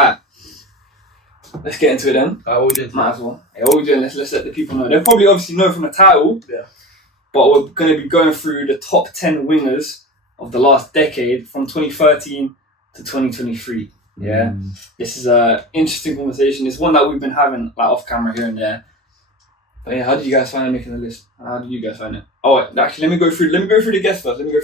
Alright. Let's get into it then. What are we doing? Might as well. Yeah, what are we doing? Let's let the people know. They'll probably obviously know from the title. Yeah. But we're going to be going through the top 10 wingers of the last decade from 2013 to 2023. Yeah. This is an interesting conversation. It's one that we've been having like off camera here and there. But yeah, how did you guys find making the list? How did you guys find it? Oh, actually, let me go through the guests first. Go.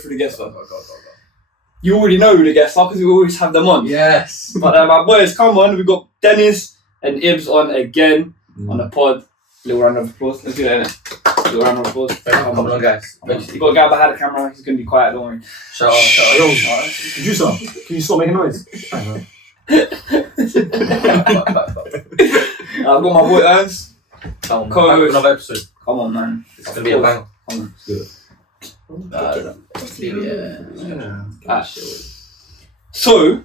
You already know who the guests are because we always have them on. Yes. But my boys, come on. We've got Dennis and Ibs on again on the pod. Little round of applause. Let's do that, innit? Little round of applause. Come on, guys. You got a guy behind the camera. He's going to be quiet, don't worry. Shut up. Yo, producer, can you stop making noise? I've got my boy Ernst. Come Co-host. on, another episode. Come on, man. It's going to be a bang. Come on. So,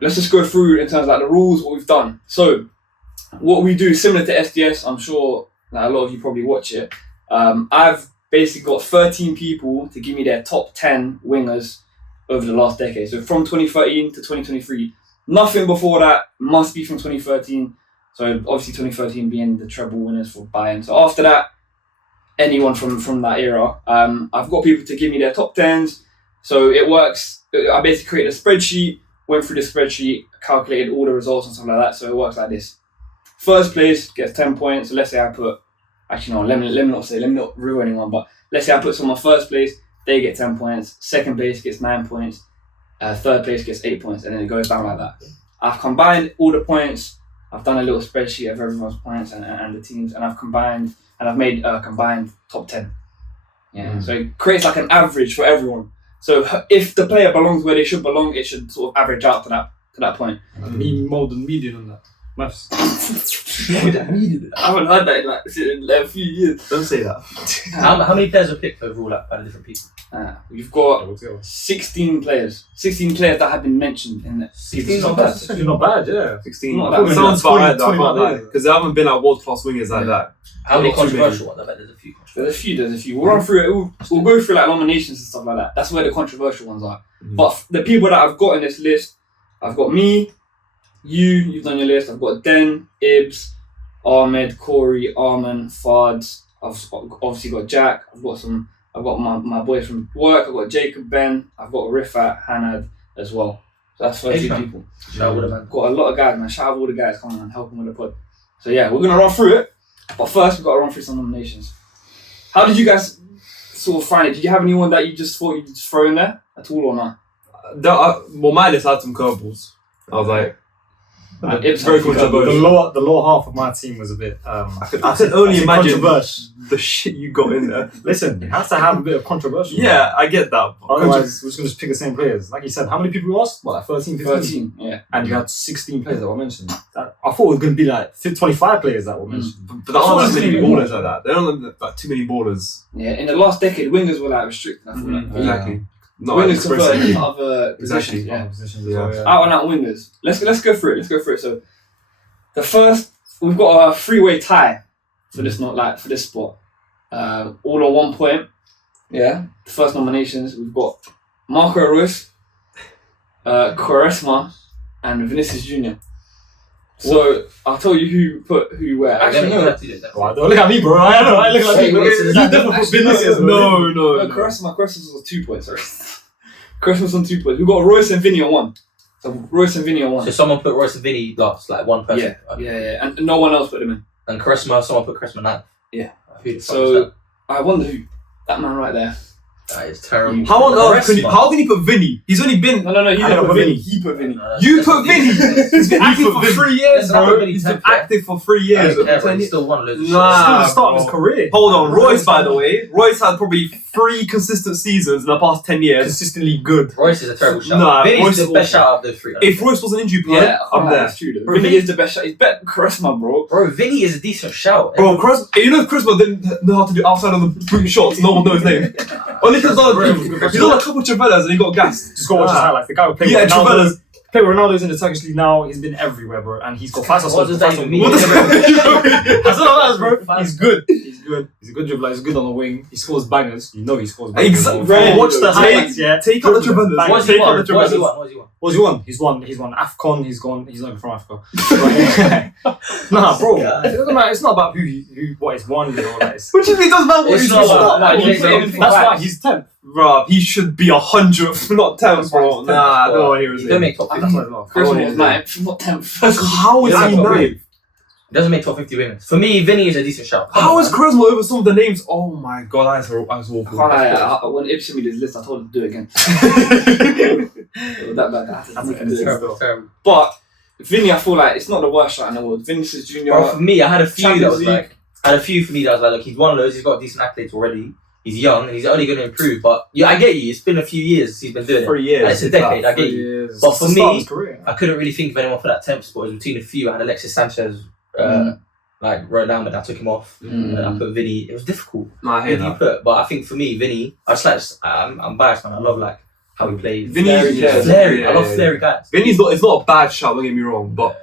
let's just go through in terms of like the rules, what we've done. So, what we do, similar to SDS, I'm sure that a lot of you probably watch it. I've basically got 13 people to give me their top 10 wingers over the last decade. So from 2013 to 2023. Nothing before that must be from 2013. So obviously 2013 being the treble winners for Bayern. So after that, anyone from that era. I've got people to give me their top 10s. So it works. I basically created a spreadsheet, went through the spreadsheet, calculated all the results and stuff like that. So it works like this. First place gets 10 points. So let's say I put, actually no, let me not ruin anyone, but let's say I put someone first place, they get 10 points. Second place gets 9 points. Third place gets 8 points, and then it goes down like that. I've combined all the points. I've done a little spreadsheet of everyone's points and the teams, and I've combined, and I've made a combined top 10. Yeah, so it creates like an average for everyone. So if the player belongs where they should belong, it should sort of average out to that point. More than median on that. Maths. I haven't heard that in like a few years. Don't say that. How many players are picked overall by the different people? We've got 16 players. 16 players that have been mentioned in that. 16 not bad. It's not bad, yeah. 16. Not that many. Sounds about right, Yeah. because there haven't been like world-class wingers like that. How many Not too controversial ones? I bet there's a few. There's a few. We'll run through it. We'll go through like nominations and stuff like that. That's where the controversial ones are. But the people that I've got in this list, I've got me, you've done your list. I've got Den, Ibs, Ahmed, Corey, Arman, Fards. I've obviously got Jack. I've got my boys from work. I've got Jacob, Ben. I've got Rifat, Hanad as well. So that's 13 people. Shout out, man. Got a lot of guys, man. Shout out all the guys coming and helping with the pod. So yeah, we're gonna run through it. But first, we've got to run through some nominations. How did you guys sort of find it? Did you have anyone that you just thought you'd just throw in there at all or not? Well, my list had some curveballs. I was like, It's very controversial. The lower half of my team was a bit. I can only imagine controversial. the shit you got in there. Listen, it has to have a bit of controversial. Yeah, I get that. Otherwise, we're just going to pick the same players. Like you said, how many people you asked? What, like 13, 15? 13, yeah. And you had 16 players that were mentioned. I thought it was going to be like 25 players that were mentioned. But there aren't that many ballers like that. There aren't like too many ballers. Yeah, in the last decade, wingers were like restricted. I feel like. Exactly. Not Wingers converted expressing. into other Exactly. positions. Yeah. Positions Yeah. as well, Out and out wingers. Let's go through it. So, the first, we've got a three-way tie for this for this spot. All on 1 point. Yeah. The first nominations, we've got Marco Reus, Quaresma, and Vinicius Jr. So I'll tell you who put who where. Actually, no. Right, don't look at me, bro. I don't know. I look at me. You definitely put Vinicius. No. Quaresma was 2 points. Sorry. Quaresma was on 2 points. We've got Royce and Vini on 1. So Royce and Vini on 1. So someone put Royce and Vini last, like one person. Yeah. And no one else put them in. And someone put Charisma 9th. Yeah. Who the fuck is So that? I wonder who that man right there. That is terrible. How on earth Charisma. how can he put Vinny? He's only been. No. He I didn't put put Vini. Vini. He put Vini. You put Vinny. He's been active for 3 years, bro. He's been active for 3 years. He still won loads of Nah. Still the start of his career. Hold on, Royce, by the way. Royce had probably 3 consistent seasons in the past 10 years. Consistently good. shit. Royce is a terrible shout. Nah, Vini's Royce the is best awful. shout out of those 3. If Royce was an injury player, Yeah, I'm there. That's true though. Vini is the best shot. He's better than Quaresma, bro. Bro, Vini is a decent shout. Bro, you know if Charisma didn't know how to do outside of the brute shots, no one knows his name. Only because he's done a couple of Travellas and he got gassed. Just go watch his highlights. The guy who played Yeah, with Ronaldo. Travellas. Play with Ronaldo's in the Turkish league now. He's been everywhere, bro, and he's got 5 What does that even mean? What does that mean? That's what that is, bro. He's good. He's good. He's a good dribbler. He's good on the wing. He scores bangers. You know he scores bangers. Exactly. Bro, watch the highlights. Yeah. Take out the dribbling. What's he won? What's he won? What's he won? He's won AFCON. He's gone. He's not even from Africa. Nah, bro. It's not about what he's won. You know, like, What do you mean? Doesn't matter what It's he's not won. about- that's why he's 10th. Bruh, he should be 100th, not 10th, bro. Nah, I don't want to hear He his doesn't name. make top 50. Griezmann was 9th, not 10th. How is Yeah, he top 9th? He doesn't make top 50 winners. For me, Vinny is a decent shout. How is Charisma over some of the names? Oh my god, that's awful. When Ipsy made his list, I told him to do it again. That bad. I had to make him do it. Terrible. But Vinny, I feel like it's not the worst shot in the world. Vinicius Jr. Bro, for me, I had a few Champions that was League. like, look, he's one of those. He's got decent accolades already. He's young and he's only going to improve. But yeah, I get you. It's been a few years he's been doing it. 3 years. And it's a decade. I get you. But for me, I I couldn't really think of anyone for that 10th spot. It was between a few. I had Alexis Sanchez, like wrote down, but I took him off. And I put Vinny. It was difficult. Nah, I Who hate do you that. put? But I think for me, Vinny. I'm biased, man. I love like how he plays. Vinny, Flary. I love flary guys. Vinny's not. It's not a bad shout. Don't get me wrong, but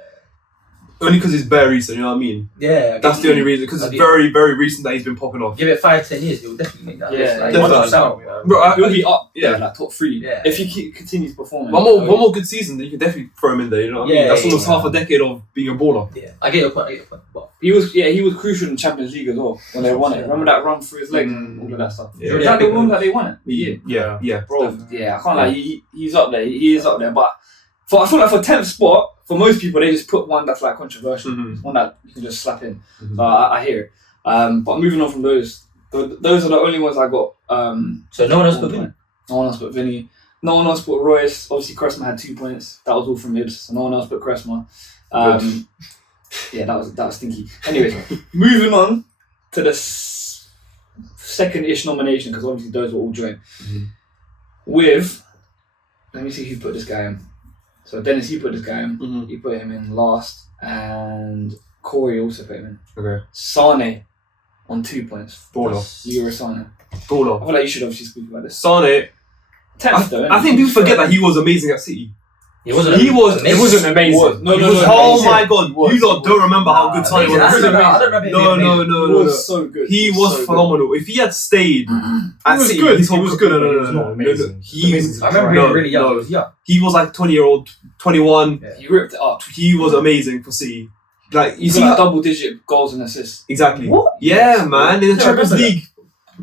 only because it's very recent. You know what I mean? Yeah, That's the only reason. Because it's very, very recent that he's been popping off. Give it 5-10 years, he'll definitely make that Yeah, list. Like, definitely. watch out. Bro, He'll be up, yeah. like top 3. Yeah. If he continues performing. one more good season, then you can definitely throw him in there. You know what I mean? Yeah, That's yeah, almost yeah. half a decade of being a baller. Yeah, I get your point. But He was crucial in the Champions League as well when they won it. Remember that run through his legs and all of that stuff. Yeah. Is that the one that they won it? Yeah. Bro, yeah, I can't lie. He's up there. He is up there. But I feel like for 10th spot, for most people, they just put one that's like controversial, one that you can just slap in. So I hear it. But moving on from those are the only ones I got. so no one else put Vinny. No one else but Vinny. No one else but Royce. Obviously, Cressman had 2 points. That was all from Ibs. So no one else but Cressman. Yeah, that was stinky. Anyways, moving on to the second-ish nomination, because obviously those were all joint. With, let me see who put this guy in. So Dennis, you put this guy in. You put him in last, and Corey also put him in. Okay. Sané on 2 points. Baller. Leroy Sané. I Baller. feel like you should obviously speak about this. Sané. 10th though. I think people forget that he was amazing at City. He wasn't amazing. No. Oh my god, you lot don't remember how good Sané I was. don't remember. No. He was so good. He was so phenomenal. If he had stayed at was City, good. his He whole was good. good, but he No. was not amazing. He Amazing. was. I remember no, him really young. no. He was young. He was like 20-year-old, 21. Yeah. He ripped it up. He was amazing for City. Like you You see, see, double-digit goals and assists. exactly. What? Yeah, man. In the Yeah, I Champions remember League,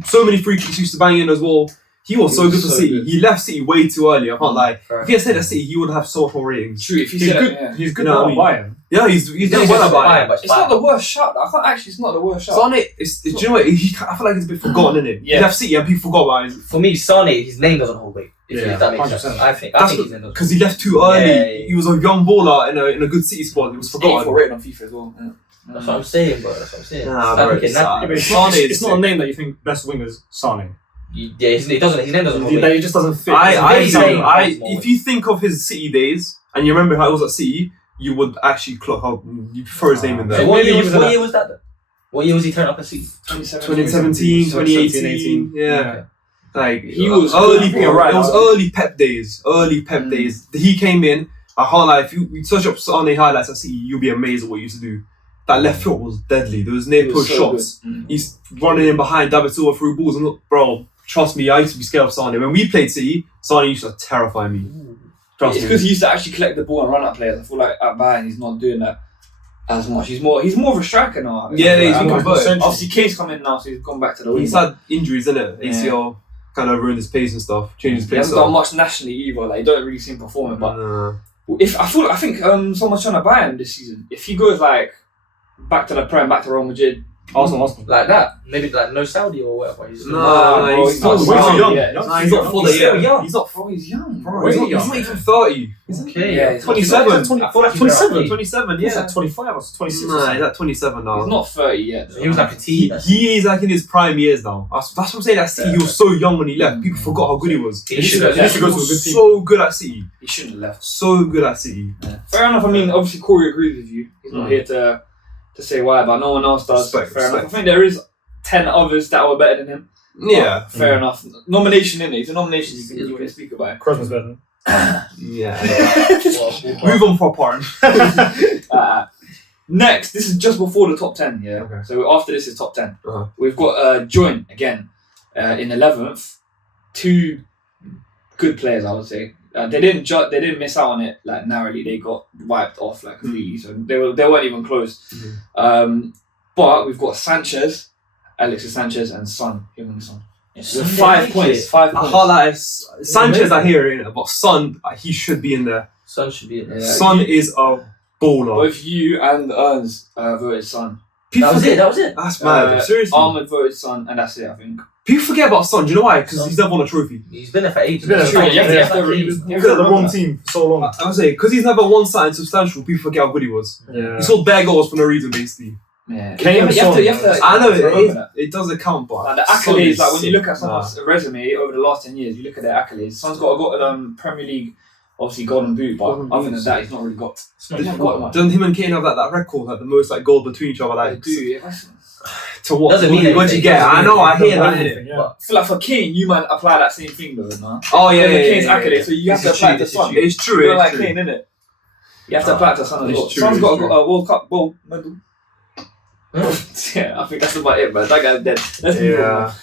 so many free kicks used to bang in as well. He was so was good for so City. good. He left City way too early. I can't lie. Fair If he had stayed at City, he would have so much more ratings. True, if you He's said good. it, yeah. He's good You know at what I Bayern. Yeah, he's done He's well just about fine, it. but It's not the worst shot. I can't actually. It's not the worst shot. Sané, do you know what? I feel like it's a bit forgotten, innit? Yeah. He left City and people forgot about it. For me, Sané, his name doesn't hold weight. If that makes 100%. sense. I think That's his name doesn't. because he left too early. Yeah. He was a young baller in a good City squad. He was 84 forgotten. rated on FIFA as well. Yeah. That's what I'm saying, bro. That's what I'm saying. Nah, Stop bro, looking it's at sad. me. Yeah, but it's, Sané it's, is it's not a name that you think best wingers Sané. Yeah, his name doesn't hold weight. It just doesn't fit. If you think of his City days and you remember how he was at City, you would actually clock out. You prefer his name in So there. what maybe year he was what in year was that then? What year was he turning up at City? 2017, 2018, yeah. Like He was early. good. Right. It was early Pep days. Early Pep days. He came in. I can't lie. If you search up Sané highlights at City, you'll be amazed at what he used to do. That left foot was deadly. There was near He was post so shots. He's running in behind David Silva through balls. And look, bro, trust me, I used to be scared of Sané. When we played City, Sané used to terrify me. Trust It's me. because he used to actually collect the ball and run at players. I feel like at Bayern he's not doing that as much. He's more of a striker now. Yeah, he's Like, been converted. Obviously, Kane's come in now, so he's gone back to the wing. He's had injuries, innit? Yeah. ACL kind of ruined his pace and stuff. Changed his He pace. hasn't done much nationally either. Like, you don't really see him performing. But Nah. I think someone's trying to buy him this season. If he goes like back to the Prem, back to Real Madrid, Arsenal. Like that? Maybe like no Saudi or whatever. He's Nah, he's not not way too young. Yeah, Nah, he's not full He's of still yeah. young. He's not. bro, he's young. Bro, Way he's not young. even 30. Okay, Yeah, yeah. he's 27. I feel like he's 27. around 27, He's yeah. at 25 or 26. Nah, he's at 27 now. He's not 30 yet. He was like a He, teen. he is like in his prime years now. That's what I'm saying. At City, he was so young when he left. People forgot how good he was. He should have He left. should go to a He good was team. so good at City. He shouldn't have left. So good at City. Fair enough. I mean, obviously Corey agrees with you. He's not here to say why, but no one else does. Respect, Fair enough. respect. I think there is 10 others that were better than him. Yeah. Fair enough. Nomination, innit? It's a nomination you can speak about. Crosman's better. Yeah. Move on for porn. Next, this is just before the top 10, yeah? Okay. So after this is top 10. Uh-huh. We've got Joint again in 11th. Two good players, I would say. They didn't miss out on it like narrowly. They got wiped off like completely. So they weren't even close. But we've got Sanchez, Alexis Sanchez, and Son. Son. With 5 points. 5 points. I can't lie. Sanchez, I hear it, but Son, he should be in there. Son should be in there. Son is a baller. Both you and Ernst voted Son. That was it. That's mad. Seriously. Ahmed voted Son, and that's it, I think. People forget about Son. Do you know why? Because he's never won a trophy. He's been there for ages. He's been there for ages. He was at the wrong team for so long. I would say, because he's never won something substantial, people forget how good he was. Yeah. He scored bare goals for no reason, basically. Yeah. Kane and Son. I know, it doesn't count, but... Like the accolades, like when you look at someone's resume over the last 10 years, you look at their accolades. Son's got Premier League, obviously Golden Boot, but other than that, he's not really got... Doesn't him and Kane have that record, like the most like goal between each other? Like, They do, yeah. to what? Doesn't mean What do you anything. get? I know, I hear that. Anything, yeah. I feel like for Kane, you might apply that same thing though, no? Oh yeah, Kane's accolades, so you have to apply it to Son. It's true. You're It's like true. Kane, innit? You have to apply it to Son as It's well. true, Son's it's got true. a World Cup gold medal. Yeah, I think that's about it, man. That guy's dead. Let's move on.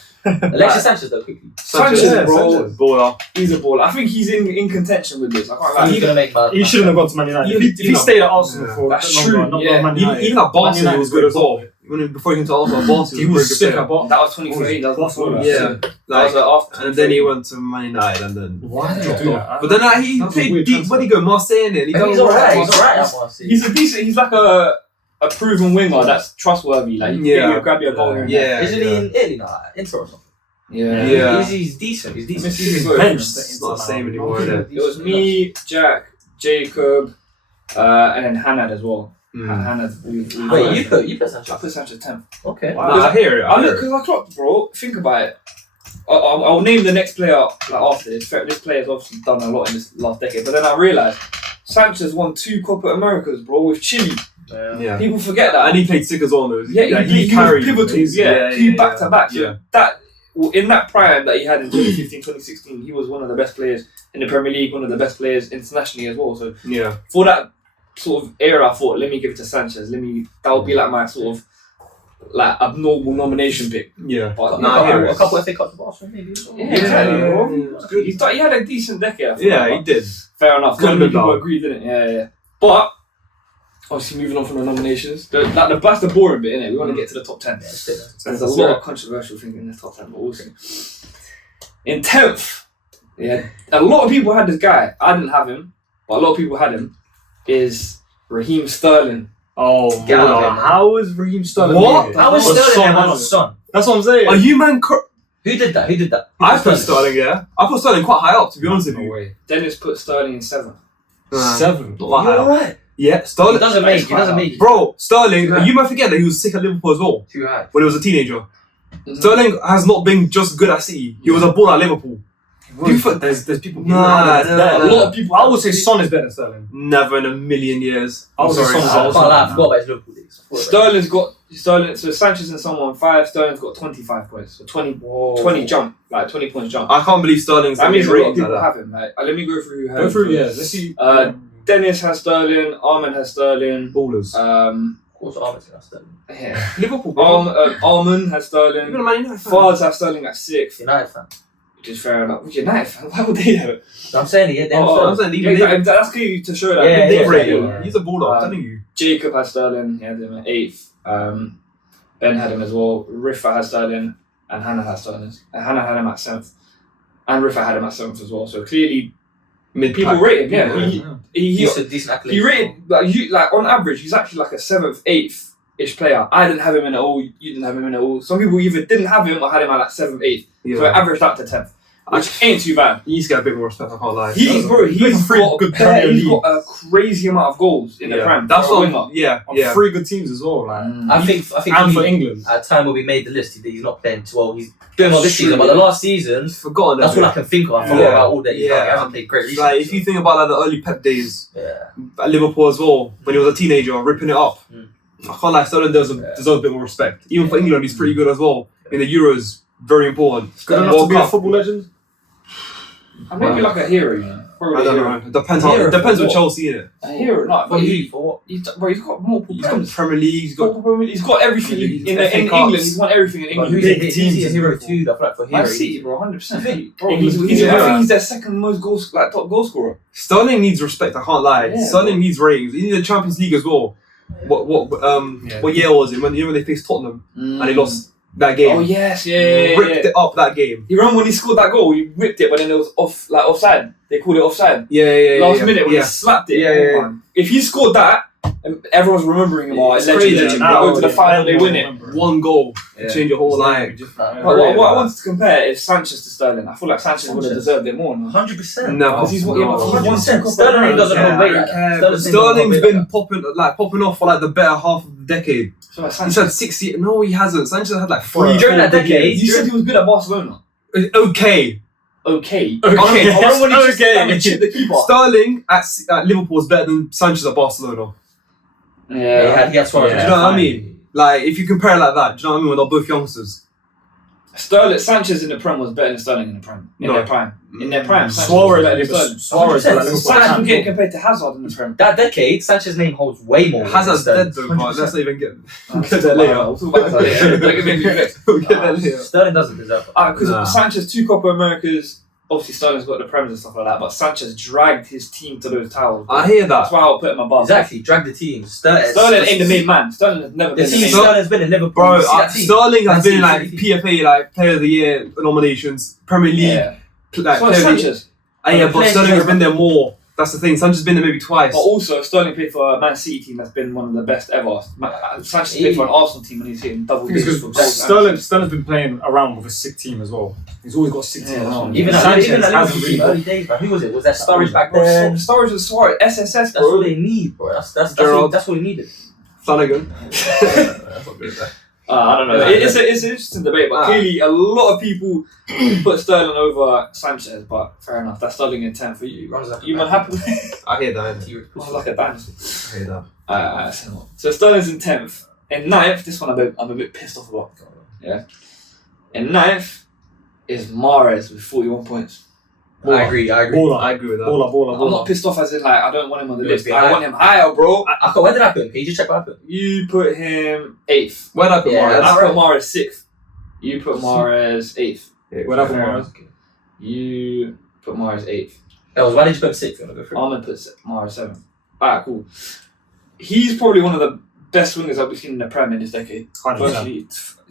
Alexis Sanchez though, quickly. Sanchez, bro. Baller. He's a baller. I think he's in contention with this. I can't lie. He's gonna make mad. He shouldn't have gone to Man United. If he stayed at Arsenal for That's longer, true, not yeah. Man United. Even at Barcelona, Man he was good as well. Before he came to Arsenal, Barcelona, He was sick at Barcelona. That was 2013. That was before that. Yeah, That like, was after. and then he went to Man United, and then Why did dropped he do off. that? But then he That was a played weird deep. transfer. Where did he go? Marseille, and he done He's all alright. right. He's alright at Marseille. He's a decent. He's like a proven winger that's trustworthy. Like you grab your goal. Here. Yeah. Isn't he in Italy now? Inter or something? Yeah. He's decent. He's decent. He's Benched. It's not the same anymore, is it? It was me, Jack, Jacob, and then Hannah as well. Hannah. Wait, you put Sanchez? I put Sanchez 10th. Okay. Wow. I hear it. I look because I clocked, bro. Think about it. I'll name the next player like after this. This player's obviously done a lot in this last decade, but then I realised Sanchez won 2 Copa Americas, bro, with Chile. Yeah. People forget that. And he played sick as well, though. Yeah, he carried. was pivotal. Yeah, Two back to back. So yeah. that in that prime that he had in 2015, 2016, he was one of the best players in the Premier League, one of the best players internationally as well. So Yeah. for that sort of era, I thought, let me give it to Sanchez. That would be like my sort of like abnormal nomination pick. Yeah. But A couple of FA Cups for Arsenal, maybe. exactly, bro. Yeah, it's good. He had a decent decade. I feel Yeah, like. he did. Fair enough. Could've Not been many people better. agree, didn't it? Yeah. But obviously, moving on from the nominations, that's the boring bit, innit? We want to get to the top 10. There's a lot of controversial things in the top 10, but we'll see. In 10th, a lot of people had this guy. I didn't have him, but a lot of people had him. Is Raheem Sterling. Oh, Get out of wow. here, man. How is Raheem Sterling? What? How was Son Sterling and not hasn't. Son? That's what I'm saying. Are you man? Who did that? I put Sterling, yeah. I put Sterling quite high up, to be honest with No you. way. Dennis put Sterling in 7th. 7. Not that high up. alright. Yeah, Sterling. It doesn't make it. Bro, Sterling, Yeah. you might forget that he was sick at Liverpool as well Too high. when he was a teenager. Sterling has not been just good at City. He was a baller at Liverpool. There's people. Nah, A nah. lot of people. I would say Son is better than Sterling. Never in a million years. I would say Sorry. Son is I better. can't lie, I forgot about his Liverpool days. Sterling. So Sanchez and Son won 5. Sterling's got 25 points. So 20 jump, like 20 points jump. I can't believe Sterling's That means a lot of ratings people like that. have him. Like, let me go through. Go through, yeah. Let's see. Dennis has Sterling. Armin has Sterling. Ballers. Of course, Armstrong has Sterling. Yeah. Liverpool, bro. Armin has You're Sterling. a Man United fan. Fards has Sterling at 6th, United fan. which is fair enough. Which United fan? Why would they have it? I'm saying it, yeah, I'm saying Yeah, even that's clearly to show that. Yeah, they yeah, rate him. yeah. He's a baller, I'm Um, telling you. Jacob has Sterling. He had him at 8th. Ben had him as well. Rifa has Sterling, and Hannah has Sterling. And Hannah had him at 7th, and Rifa had him at 7th as well. So clearly, people rate him. Yeah, he Decent accolades. He rated like on average, he's actually like a 7th, 8th-ish player. I didn't have him in it all. You didn't have him in it all. Some people either didn't have him or had him at like 7th, 8th. Yeah. So I averaged that to 10th, which ain't too bad. He needs to get a bit more respect, I can't lie. He's got a crazy amount of goals in the Prem. That's for a what. winger. Yeah, On yeah. 3 good teams as well. Like. I think And he- for England. at a time when we made the list, he's not playing too well. He's doing well this True, season, but yeah. the last season, Forgotten. that's that all I bit. can think of. I forgot Yeah. about all that he's done. He Yeah. hasn't played great recently. Like if you think about like the early Pep days yeah. at Liverpool as well, when he was a teenager, ripping it up. I can't lie, Sterling deserves a bit more respect. Even for England, he's pretty good as well. In the Euros, very important. Good enough to be a football legend? And maybe like a hero, you know. Probably I don't a hero. know. It depends Hero on for Chelsea, innit? A hero, no. For But who? For what? he's got multiple He's got Prem. Premier League. He's got everything He's in FA England. Cups. He's won everything in But England. who's a hero too? I feel like for hero. Man City, bro, 100%. Bro, I think he's their second most top goal scorer. Sterling needs respect. I can't lie. Yeah, Sterling needs ratings. He needs the Champions League as well. What year was it when they faced Tottenham and they lost that game? Oh yes, Ripped it up that game. You remember when he scored that goal? He whipped it, but then it was offside. They called it offside. Yeah. Last minute when he slapped it. Yeah. Man. If he scored that, everyone's remembering him. It's Legend. crazy. They go to the final, they win it. One goal to change your whole life. But what I wanted to compare is Sanchez to Sterling. I feel like Sanchez would have deserved it more. 100%. No, Because he's won 100%. Sterling doesn't hold weight. Sterling's been popping off for like the better half of the decade. So like He's Sanchez. had 6 years. No, he hasn't. Sanchez had like 3 During that 4 good decade, years. You said he was good at Barcelona. Okay. Okay. Okay. I remember when he just Okay. chipped the keeper. Sterling at Liverpool is better than Sanchez at Barcelona. Yeah. He had Suarez. Do you know what I mean? Like, if you compare it like that, do you know what I mean? When they're both youngsters. Sanchez in the Prem was better than Sterling in the Prem. In their prime. In their prime. Sanchez Suarez, was better than Sterling. Suarez, Sanchez was getting compared to Hazard in the Prem. That decade, Sanchez's name holds way more. Hazard's than dead though, but 100%. let's not even get that later. We'll talk about Hazard later. Don't get me vexed. We'll get that later. Sterling doesn't deserve it. Because Nah. Sanchez, 2 Copa Americas, obviously Sterling's got the Prem and stuff like that, but Sanchez dragged his team to those towers. I hear That's that. why I'll put him above. Exactly, drag the team. Sterling ain't the main man. Sterling has never The been the team main man. Sterling's been in Liverpool. Bro, You see that team? Sterling has That been in team, like PFA, like Player of the Year nominations, Premier League. Yeah. Like, So Player of the Year. Sanchez. Yeah, but Players Sterling has are- been there more. That's the thing. Sanchez has been there maybe twice. But also, Sterling played for a Man City team that's been one of the best ever. Sanchez played for an Arsenal team and he's hitting double digits for goals. Sterling's been playing around with a sick team as well. He's always got a sick team around. Even Sanchez at hasn't Liverpool really team, got- early days, bro. Who was it? Was that Sturridge back Bro, there? Sturridge and Suarez, SSS, That's bro. what they need, bro. That's Gerrard. what he needed. Flanagan. I don't know. Yeah, It's an interesting debate, but clearly a lot of people put Sterling over Sanchez. But fair enough, that's Sterling in 10 for you. Runs like a You man happy? I hear that. Runs like a dinosaur. I hear that. So Sterling's in 10th. In 9th, this one I'm a bit pissed off about. Yeah. In 9th is Mahrez with 41 points. I agree. Baller. I agree with that. Baller. I'm not pissed off as in like I don't want him on the Yeah, list. yeah. I want him higher, bro. Where did I put him? Can you just check what I put? You put him 8th. Where'd I put Yeah, Mahrez? I put Mahrez 6th. You put Mahrez 8th. Where'd I put Mahrez? You put Mahrez 8th. Why did you put him 6th? I'm gonna go through. I'm gonna put Mahrez 7th. Alright, cool. He's probably one of the best wingers that we've seen in the Prem in this decade. 100%. Firstly,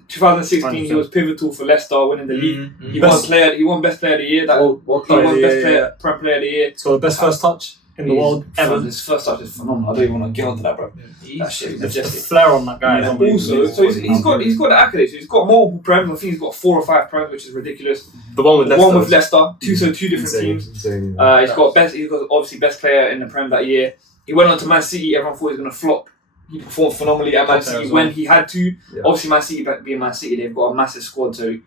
2016 he was pivotal for Leicester winning the league. He won best player of the year. He won Prem player of the year. He's got the best first touch in the world ever. His first touch is phenomenal. I don't even want to get onto that, bro. That shit is The majestic. flair on that guy. is unbelievable. Also, so he's got the accolades. So he's got multiple Prem. I think he's got 4 or 5 Prem, which is ridiculous. The one with Leicester. One with Leicester. Two different teams. Insane. He's got obviously best player in the Prem that year. He went on to Man City. Everyone thought he was going to flop. He performed phenomenally at Man City when he had to. Yeah. Obviously, Man City being Man City, they've got a massive squad, so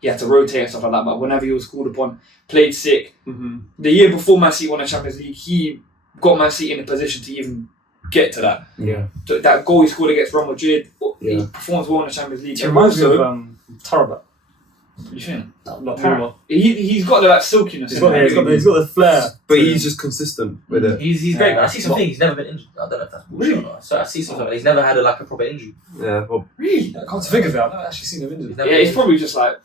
he had to rotate and stuff like that. But whenever he was called upon, played sick. Mm-hmm. The year before Man City won the Champions League, he got Man City in a position to even get to that. Yeah. So that goal he scored against Real Madrid, he Yeah. performs well in the Champions League. It And reminds me also, of Tarabak. you think? Not Tarabak. He's got that silkiness. He's in got him. the flair. But he's just consistent with it. He's great. Yeah. Man. I see some things. He's never been injured. I don't know if that's bullshit or not. So I see something. He's never had a proper injury. Yeah. Well, Really? I can't think of it. I've never actually seen him injured. Yeah, it's probably just like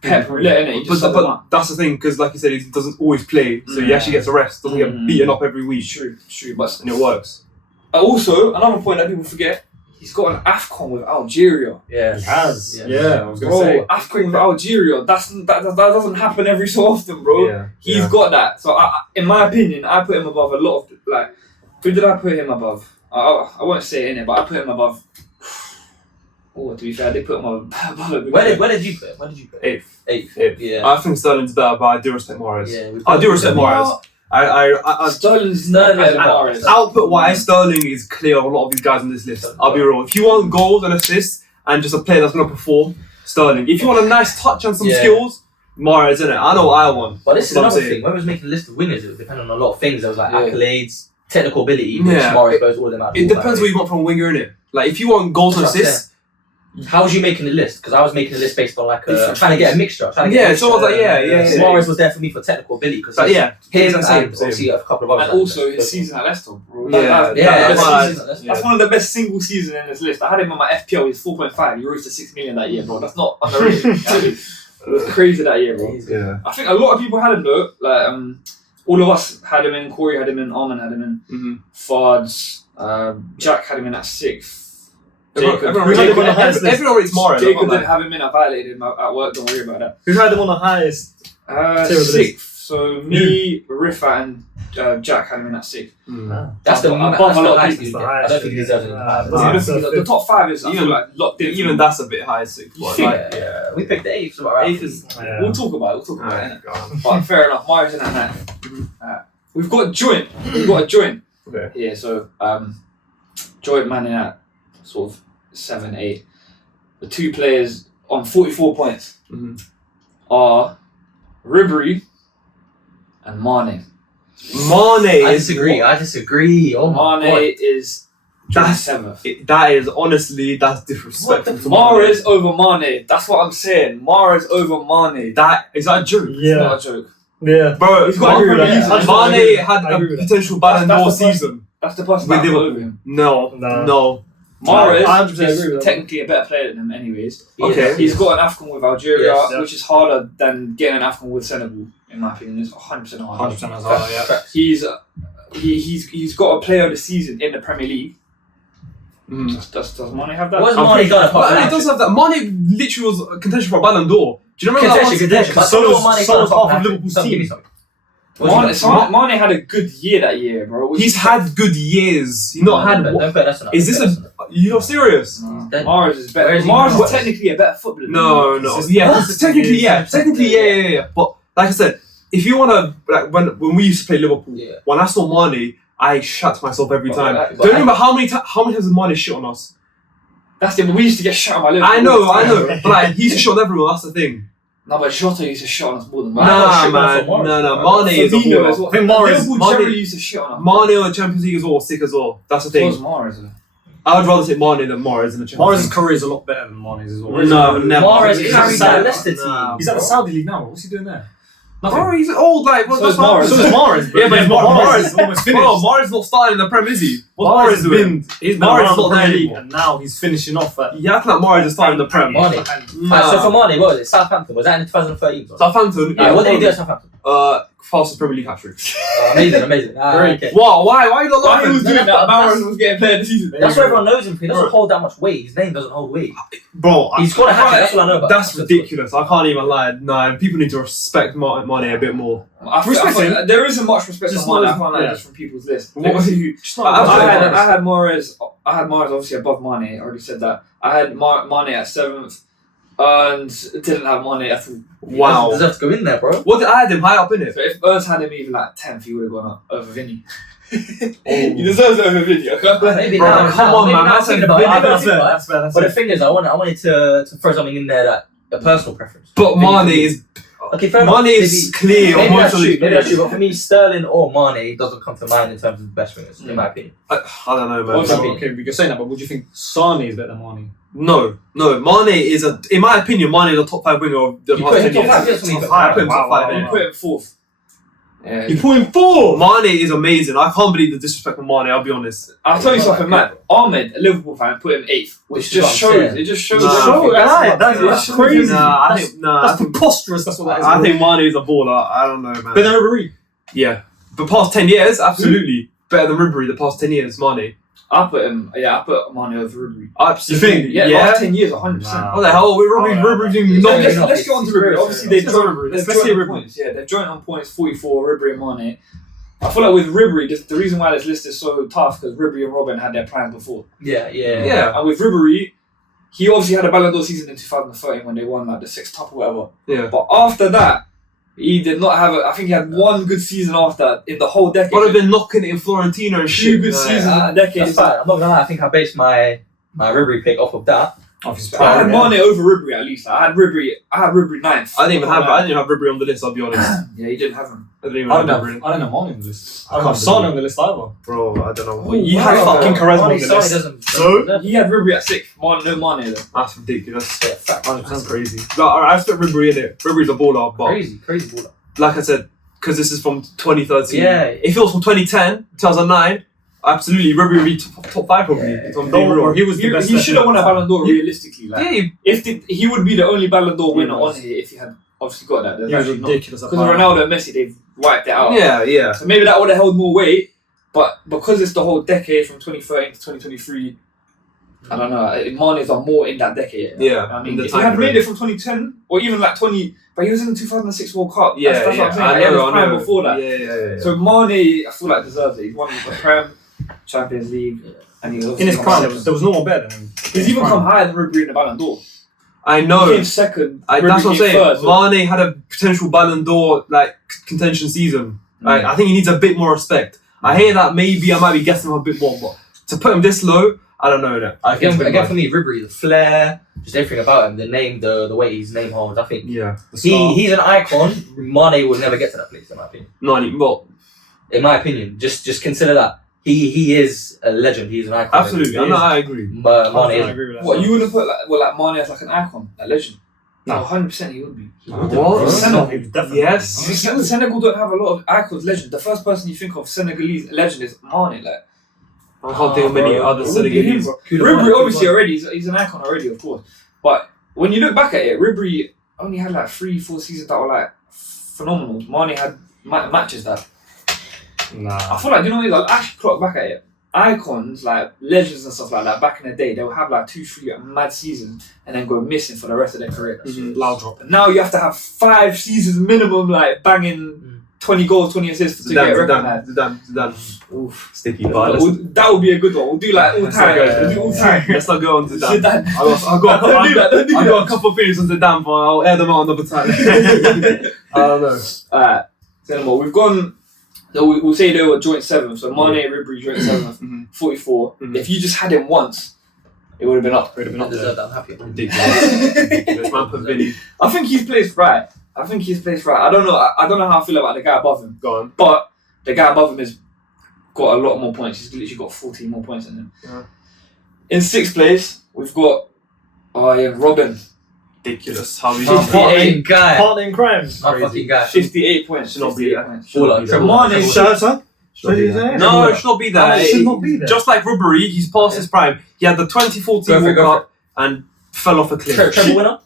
Pep roulette, innit? He just set them but up. that's the thing, because like you said, he doesn't always play, so he actually gets a rest, doesn't get beaten up every week, True, but and it works. also another point that people forget: he's got an AFCON with Algeria. Yeah. He has. Yeah. Yeah, I was going to Bro, say. AFCON with Algeria. That doesn't happen every so often, bro. Yeah. He's got that. So in my opinion, I put him above a lot of like. Who did I put him above? I won't say it in it, but I put him above. Oh, to be fair, I did put him above. Where did you put him? Eighth. Eighth. Yeah. I think Sterling's better, but I do respect Mahrez. Yeah. I do respect Mahrez. I Sterling's not better than Mahrez. output wise, Sterling is clear of a lot of these guys on this list. I'll be real. If you want goals and assists and just a player that's going to perform, Sterling. If you want a nice touch and some skills, Mahrez, innit? I know what I want. But this is That's what I'm another saying. thing. When we was making a list of winners, it was depending on a lot of things. There was like Yeah. accolades, technical ability, which Yeah. Mahrez goes all of them out. It depends what you want from a winger, innit? Like, if you want goals and That's what I'm assists, How was you making the list? Because I was making the list based on like trying to get a mixture. So I was like, yeah. Suarez was there for me for technical ability because him and same. obviously a couple of others. And also his season at Leicester, bro. That's one of the best single seasons in this list. I had him on my FPL. He's 4.5. He rose to 6 million that year, bro. That's not underrated. It was crazy that year, bro. Yeah. I think a lot of people had him though. Like all of us had him in. Corey had him in. Armin had him in. Fards. Jack had him in at 6th. Everyone rates Mahrez. Jacob didn't have him in. I violated him at work. Don't worry about that. Who had him on the highest? 6th. So me, Rifa, and Jack had him in at 6th. That's the above a lot of people. I don't think he deserves it. The top 5 is even like locked in. Even that's a bit high, 6th. We picked the 8th. So about 8th is. We'll talk about it. But fair enough. Mahrez in at 9th. We've got a joint. Okay. Yeah. So joint man in at sort of 7, 8. The 2 players on 44 points are Ribery and Mane. I disagree. Oh my Mane God. is That's 7th. That is honestly, that's disrespectful to Mahrez over Mane. That's what I'm saying. Mahrez over Mane. Is that a joke? It's not a joke. Yeah. Bro, He's got Mane had a potential Ballon d'Or season. That's the person With that Liverpool. over him. No. Mahrez 100% agree is with that. technically a better player than him anyways. Okay. He's got an AFCON with Algeria, Yes. which is harder than getting an AFCON with Senegal, in my opinion. It's 100% harder. 100% as well, yeah. He's got a player of the season in the Premier League. Does Mane have that? What has Mane done apart from Mane that? does have that. Mane literally was a contention for a Ballon d'Or. Do you remember Contention. But So what Mane's done was apart half from of that? Liverpool's Give me team. something. Mane had a good year that year, bro. He's had good years. He's not had. Don't put that's enough. Is this you're serious? Mahrez is better. Where is he Mahrez now? is technically a better footballer. No. Yeah, technically, yeah. But like I said, if you wanna like when we used to play Liverpool, when I saw Mane, I shat myself every time. Do you remember how many times has Mane shit on us? That's it. But we used to get shot by Liverpool. I know. But like he used to shit on everyone. That's the thing. No, but Jota used to shit on us more than No, Mane. Mane is a Firmino baller. as well. I think Mahrez- Liverpool Mane- generally used to shit on us. Mane on the Champions League as well, sick as well. That's the So thing. was Mahrez. though. I would rather take Mane than Mahrez in the Champions Mahrez's League. career is a lot better than Mane's as well. No, never. Mahrez He's carried at that the Leicester Nah. team. He's at the Saudi League now. What's he doing there? Bro, he's old, like, So is Mahrez. So is Mahrez. Yeah, but Mahrez is almost finished. Bro, Mahrez not starting in the Prem, is he? Mahrez he's been Mahrez around the not Premier there League anymore. and now he's finishing off at You act like Mahrez is starting in the Prem. Mane. So for Mane, what was it? Southampton. Was that in 2013? Southampton. What did he do at Southampton? Fastest Premier League hat-trick. Amazing. Okay. Wow, why are you not Why he laughing? was doing that? Mahrez was getting player of the season. That's why everyone knows him. He doesn't hold that much weight. His name doesn't hold weight. Bro, He's got a hat trick. That's all I know about. That's ridiculous. I can't even lie. No, people need to respect Mane a bit more. There isn't much respect Just for Mane. not- I can't lie, yeah. just from people's list. What was he? I had Mahrez obviously above Mane. I already said that. I had Mane at 7th, and didn't have Mane at all. Wow. He deserves to go in there, bro. What I had him high up in it. So if Ernst had him even like 10th, he would have gone up over Vinny. He deserves it over Vinny. I can't lie. Maybe Bro, now. come on, maybe man, now I'm that's thinking a about it. big- I don't That's think fair. about it. That's fair. That's But the fair. thing is, I wanted to throw something in there that a personal preference. But Mane is Okay, fair enough. Mane is clear. Maybe on that's most of true. these Maybe that's true. players. But for me, Sterling or Mane doesn't come to mind in terms of the best wingers, in my opinion. I don't know, man. Obviously, okay, we can say that, but would you think Sané is better than Mane? No. Mane is in my opinion, Mane is a top 5 winger of the You past put 10 him top years. 5, yes, for me. Top I put him top Wow, 5. You wow. put him 4th. Yeah. You put him 4. Mane is amazing. I can't believe the disrespect of Mane. I'll be honest. I'll tell you something, man. Ahmed, a Liverpool fan, put him 8th, which Which just is what I'm shows. saying. It just shows. Nah. everything. That's crazy. Nah, That's I preposterous. That's what that is. think Mane is a baller. I don't know, man. Better than Ribery. Yeah. The past 10 years, absolutely. Better than Ribery the past 10 years, Mane. I put Mane over Ribery. Absolutely. Yeah, last 10 years, 100%. Nah. What the hell? Ribery doing So nothing. let's get on to Ribery. Obviously, they've Let's go joined Ribery. they've Let's joined see on Ribery. points. Yeah, they've joined on points 44, Ribery and Mane. I feel like with Ribery, the reason why this list is so tough because Ribery and Robben had their plans before. Yeah. Yeah. And with Ribery, he obviously had a Ballon d'Or season in 2013 when they won like the 6th top or whatever. Yeah. But after that, he did not have I think he had one good season after in the whole decade. Would have been knocking it in Florentina and Two shit. good seasons in the decade. That's fine. I'm not gonna lie. I think I based my Ribery pick off of that. Obviously, I had Mane over Ribery at least. I had Ribery ninth. I didn't even have Ribery on the list. I'll be honest. Yeah, you didn't have him. I didn't even I have don't Ribery. have Mane on the list. I don't have Son on the list either. Bro, I don't know. Oh, You wow. had fucking charisma on the Sorry, list. doesn't. He had Ribery at 6th. No Mane though. That's ridiculous. Yeah, fact. That's crazy. Like, I respect Ribery in it. Ribery's a baller, but Crazy baller. like I said, because this is from 2013. Yeah. If it was from 2010, 2009, absolutely, Ribery would be top 5 probably. Yeah. If I'm being real. He was the best. He should have won a Ballon d'Or realistically. Like, Yeah, he would be the only Ballon d'Or winner was. on here if he had obviously got that. There's He was actually not. ridiculous. Because Ronaldo and Messi, they've wiped it out. yeah. So maybe that would have held more weight, but because it's the whole decade from 2013 to 2023, I don't know. Mane's are more in that decade. Yeah, I in mean, the if he time had made frame. it from 2010 or even like 20, but he was in the 2006 World Cup. Yeah, that's yeah. what I'm saying. Like, he had his prime before that. Yeah. So Mane, I feel like deserves it. He won the Prem, Champions League, and he was in his prime, there was no one better than him. He's even come higher than Ribery in the Ballon d'Or. I He know. came second. That's Ribery what I'm came saying. third, so- Mane had a potential Ballon d'Or like contention season. Like, I think he needs a bit more respect. I hear that maybe I might be guessing him a bit more, but to put him this low, I don't know. Again, for me, Ribery, the flair, just everything about him, the name, the way his name holds. I think Yeah. he's an icon. Mane will never get to that place, in my opinion. In my opinion, just consider that he is a legend. He's an icon. Absolutely. I agree. But Mane I isn't. agree with that. What, you wouldn't put like Mane as like an icon, like legend? No. 100% he would be. What? Senegal. He was definitely- Yes. Senegal don't have a lot of icons, legend. The first person you think of Senegalese legend is Mane. Like, I can't think of many bro. other it would be him, Senegalese. bro. Ribery obviously already, he's an icon already, of course. But when you look back at it, Ribery only had like 3-4 seasons that were like phenomenal. Mane had matches that. Nah. I feel like, you know what it is? I'll actually clock back at it. Icons, like legends and stuff like that, back in the day, they would have like 2-3 mad seasons and then go missing for the rest of their career. Loud drop. But now you have to have 5 seasons minimum, like banging 20 goals, 20 assists to get recognised. Zidane. Oof. Sticky, But but that would be a good one. We'll do like all time. We'll do all time. Let's not go on Zidane. Zidane. I got Don't do I that. got a couple of opinions on Zidane, but I'll air them out another time. I don't know. Alright, say no more. We've gone. So we'll say they were joint 7th. So Mane, Ribery joint 7th, 44. If you just had him once, it would have been up. I deserve that. I'm happy. Ridiculous. Man put Vini. I think he's placed right. I don't know. I don't know how I feel about the guy above him. Go on. But the guy above him has got a lot more points. He's literally got 14 more points than him. Yeah. In 6th place, we've got Robben. Ridiculous. How we My fucking guy. Partner in crime. My fucking guy. 58 points. Should not be 58 there. points. Should not be So there. Mane, Son? No, it should not be there. It should not be there. Just like Ribery, he's past his prime. He had the 2014 Go for it, World go for Cup and fell off a cliff. Treble winner?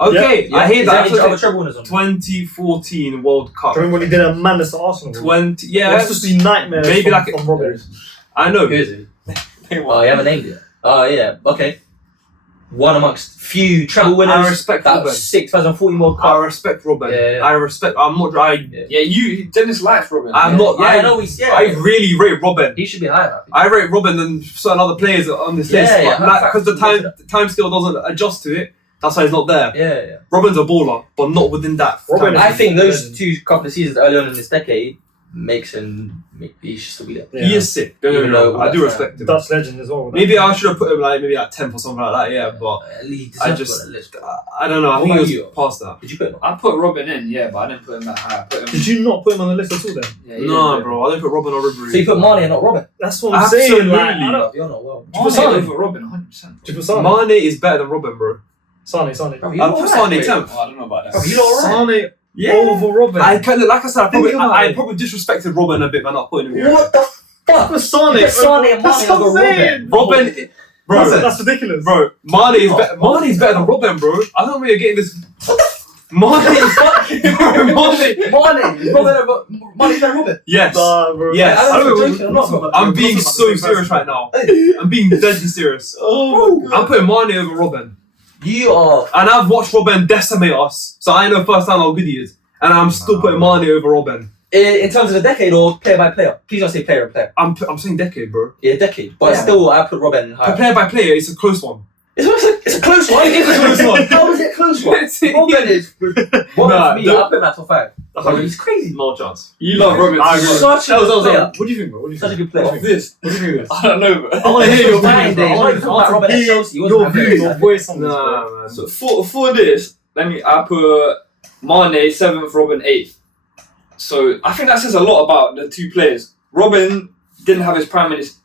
Okay, I hear Is that. there any other treble winners on there? 2014 World Cup. Do you remember when he did a madness at Arsenal? 20, yeah. That's just the nightmare Maybe from, like- from Robben. I know. Who is it? Oh, you haven't named it. Oh, yeah. Okay. One amongst few treble winners. I respect that Robben. 2014 World I Cup. respect Robben. Yeah. I'm not. yeah, Dennis likes Robben. I'm not. Yeah, I I know he's. Yeah. I really rate Robben. He should be higher. I think. I rate Robben than certain other players on this Yeah, list, yeah, but fact. because the time scale doesn't adjust to it, that's why he's not there. Yeah. Robben's a baller, but not within that. Robben- time I scale. think those two couple of seasons early on in this decade makes him. He should still be there. He is sick. Don't get me Even wrong. though I do that's respect him. Dutch legend as well. Maybe I should have put him like 10th or something like that. Yeah, but He I deserves just- to be on that list. I don't know. I What think about he you? was past that. Did you put him? I put Robben in, yeah, but I didn't put him that high. I put him. Did you not put him on the list at all then? Yeah, he No, didn't. bro. I don't put Robben or Ribery. So you put Mane and not Robben? That's what I'm saying. Like, Absolutely. I don't, You're not well. you put Mane Sané? over Robben, 100%. Did you put Sané? Mane is better than Robben, bro. Sané. Bro, you I lot put alright? Sané 10th. Oh, I don't know about that. Bro, you lot alright? Sané over Robben. I kind of, like I said, I about probably disrespected Robben a bit by not putting him here. What the fuck? Put Sané. You put Sané and That's Mane what over I'm saying. Robben. Robben, That's ridiculous. bro, Mane is better than Robben, bro. I don't know where you're getting this. Mane is Mane. Mane's better Robben. Yes. Nah, bro. Yes. I don't know if we're you're joking or not, talking but I'm we're being talking about so the same serious person. right now. I'm being deadly serious. Oh my God. I'm putting Mane over Robben. You are. And I've watched Robben decimate us, so I know firsthand how good he is. And I'm still putting Mane over Robben. In terms of the decade or player by player? Please don't say player by player. I'm saying decade, bro. Yeah, decade. But Yeah. still, I put Robben higher. Player by player, it's a close one. It's a close one. It is a close one. How is it a close one? Robben is. Robben for me, I'll put him at top 5. He's crazy. No chance. You love Robben. I agree. Such a good player. What do you think, bro? What do you Such a think? good player. Of this. What do you think of this? I don't know, but I want to hear your Fine opinion, bro. days. I What want you talking about Robben at Chelsea? your view, your voice on this, bro. Nah, man. so for this, I put Mane 7th, Robben 8th. So I think that says a lot about the two players. Robben didn't have his prime in his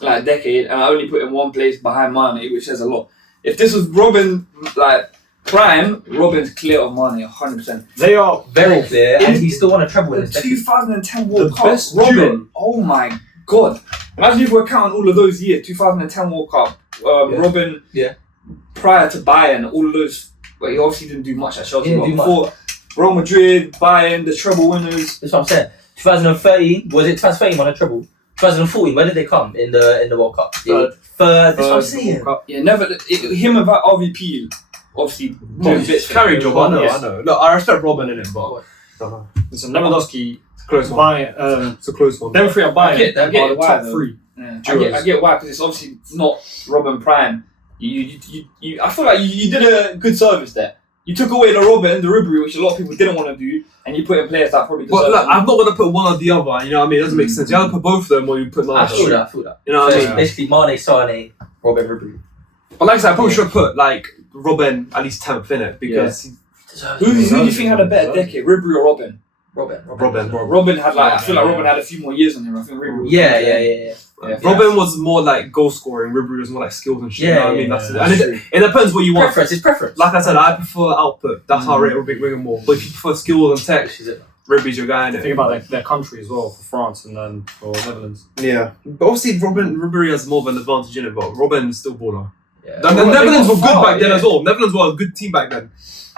decade, and I only put him one place behind Mane, which says a lot. If this was Robben prime, Robben's clear of Mane 100%. They are Very clear, and he still won a treble in The his decade. 2010 World The Cup, best Robben. duo. Oh my god! Imagine if we're counting all of those years. 2010 World Cup, Robben. Yeah. Prior to Bayern, all of those. Well, he obviously didn't do much at Chelsea. He didn't But do before Real Madrid, Bayern, the treble winners. That's what I'm saying. 2013, was it 2013 won a treble? 2014, where did they come in the World Cup? Third. Third. That's what I'm saying. Yeah, never. Him and that RVP, obviously, doing bits. Carry job, I know, Yeah. I know. Look, I respect Robben in it, but don't know. Listen, Lewandowski, It's a close one. Bayern, It's a close one. them three are Bayern. I get are the why, top though. 3. Yeah. Duos. I get why, because it's obviously not Robben prime. I feel like you did a good service there. You took away the Robben, the Ribery, which a lot of people didn't want to do, and you put in players that probably deserve But look, it. I'm not gonna put one or the other. You know what I mean? It doesn't make sense. You either put both of them or you put none I of feel them. that. I feel that. You know what So I it's mean? basically Mane, Sané, Robben, Ribery. But like I said, I probably should have put like Robben at least 10th in it because Who do you think had a better decade, Ribery or Robben? Robben. Robben had I feel like Robben had a few more years on him. I think Ribery was Yeah. Robben was more like goal scoring. Ribery was more like skills and shit. You know what I mean? That's it. that's And it depends what you want. Preference. It's preference. Like I said, I prefer output. That's how I rate Ribery more. But if you prefer skills and tech, This is it. Ribery's your guy. Think Innit? about their country as well, for France and then for Netherlands. Yeah. But obviously, Ribery has more of an advantage in it, but Robben is still baller. Yeah. The Netherlands were got good far, back then yeah. as well. Netherlands were a good team back then.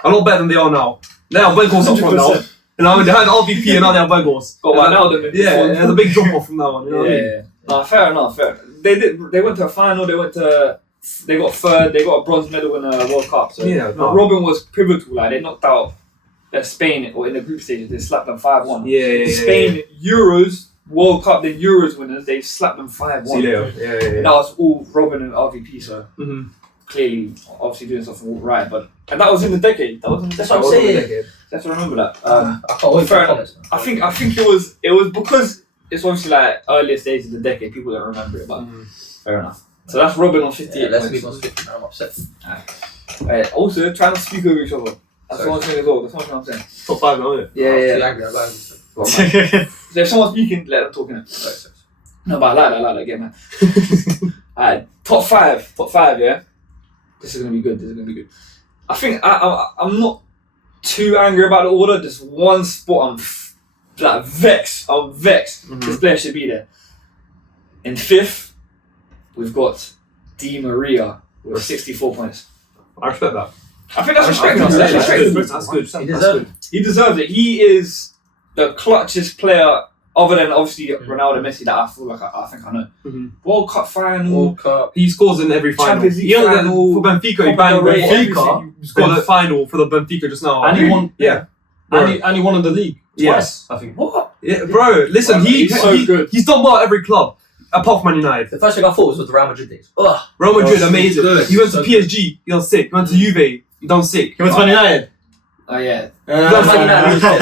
A lot better than they are now. Now Weghorst up front now. 100%. You know, they had RVP and now they have Weghorst. Got one now. Yeah, there's a big drop off from that one. You know what I mean? Yeah. No, fair enough. They went to a final. They got third. They got a bronze medal in a World Cup. So Yeah, no. Robben was pivotal. Like they knocked out Spain or in the group stages. They slapped them 5-1. Yeah. Spain Euros World Cup, the Euros winners. They slapped them 5-1. See you later. Yeah. That was all Robben and RVP. So Mm-hmm. clearly, obviously doing something right. And that was in the decade. That was in the That's decade. what I'm saying. Let's remember that. I can't wait for fair the enough. comments. I think it was because it's obviously like earlier stages of the decade. People don't remember it, but fair enough. So that's Robben on 58. Yeah, let's points. move on to 50. I'm upset. Also, try not to speak over each other. That's one thing as well. That's one thing I'm saying. Top 5 now, isn't it? Yeah, I'm yeah. too angry. I'm angry. So if someone's speaking, let them talk in it. Sorry. No, but I like that, get man. Alright, top five, yeah? This is gonna be good. I think I'm not too angry about the order, just one spot I'm vexed. This player should be there. In 5th, we've got Di Maria with 64 points. I respect that. I think that's respectable. That's good. He deserves it. He deserves it. He is the clutchest player, other than obviously Ronaldo, Messi, that I feel like I think I know. Mhm. World Cup final. World Cup. He scores in every final. Champions League You know, final, for Benfica, he Copa banged del Rey, Benfica. He scored the final for the Benfica just now. And he won. Yeah. And he won in the league twice, I think. What? Yeah, bro, listen, Wow, he's so good. he's done well at every club, apart from Man United. The first thing I thought was the Real Madrid days. Ugh. Real Madrid, so amazing. good, He went to so PSG, he done sick. He went to Juve, he done sick. He went to Man United. Oh yeah. Man United.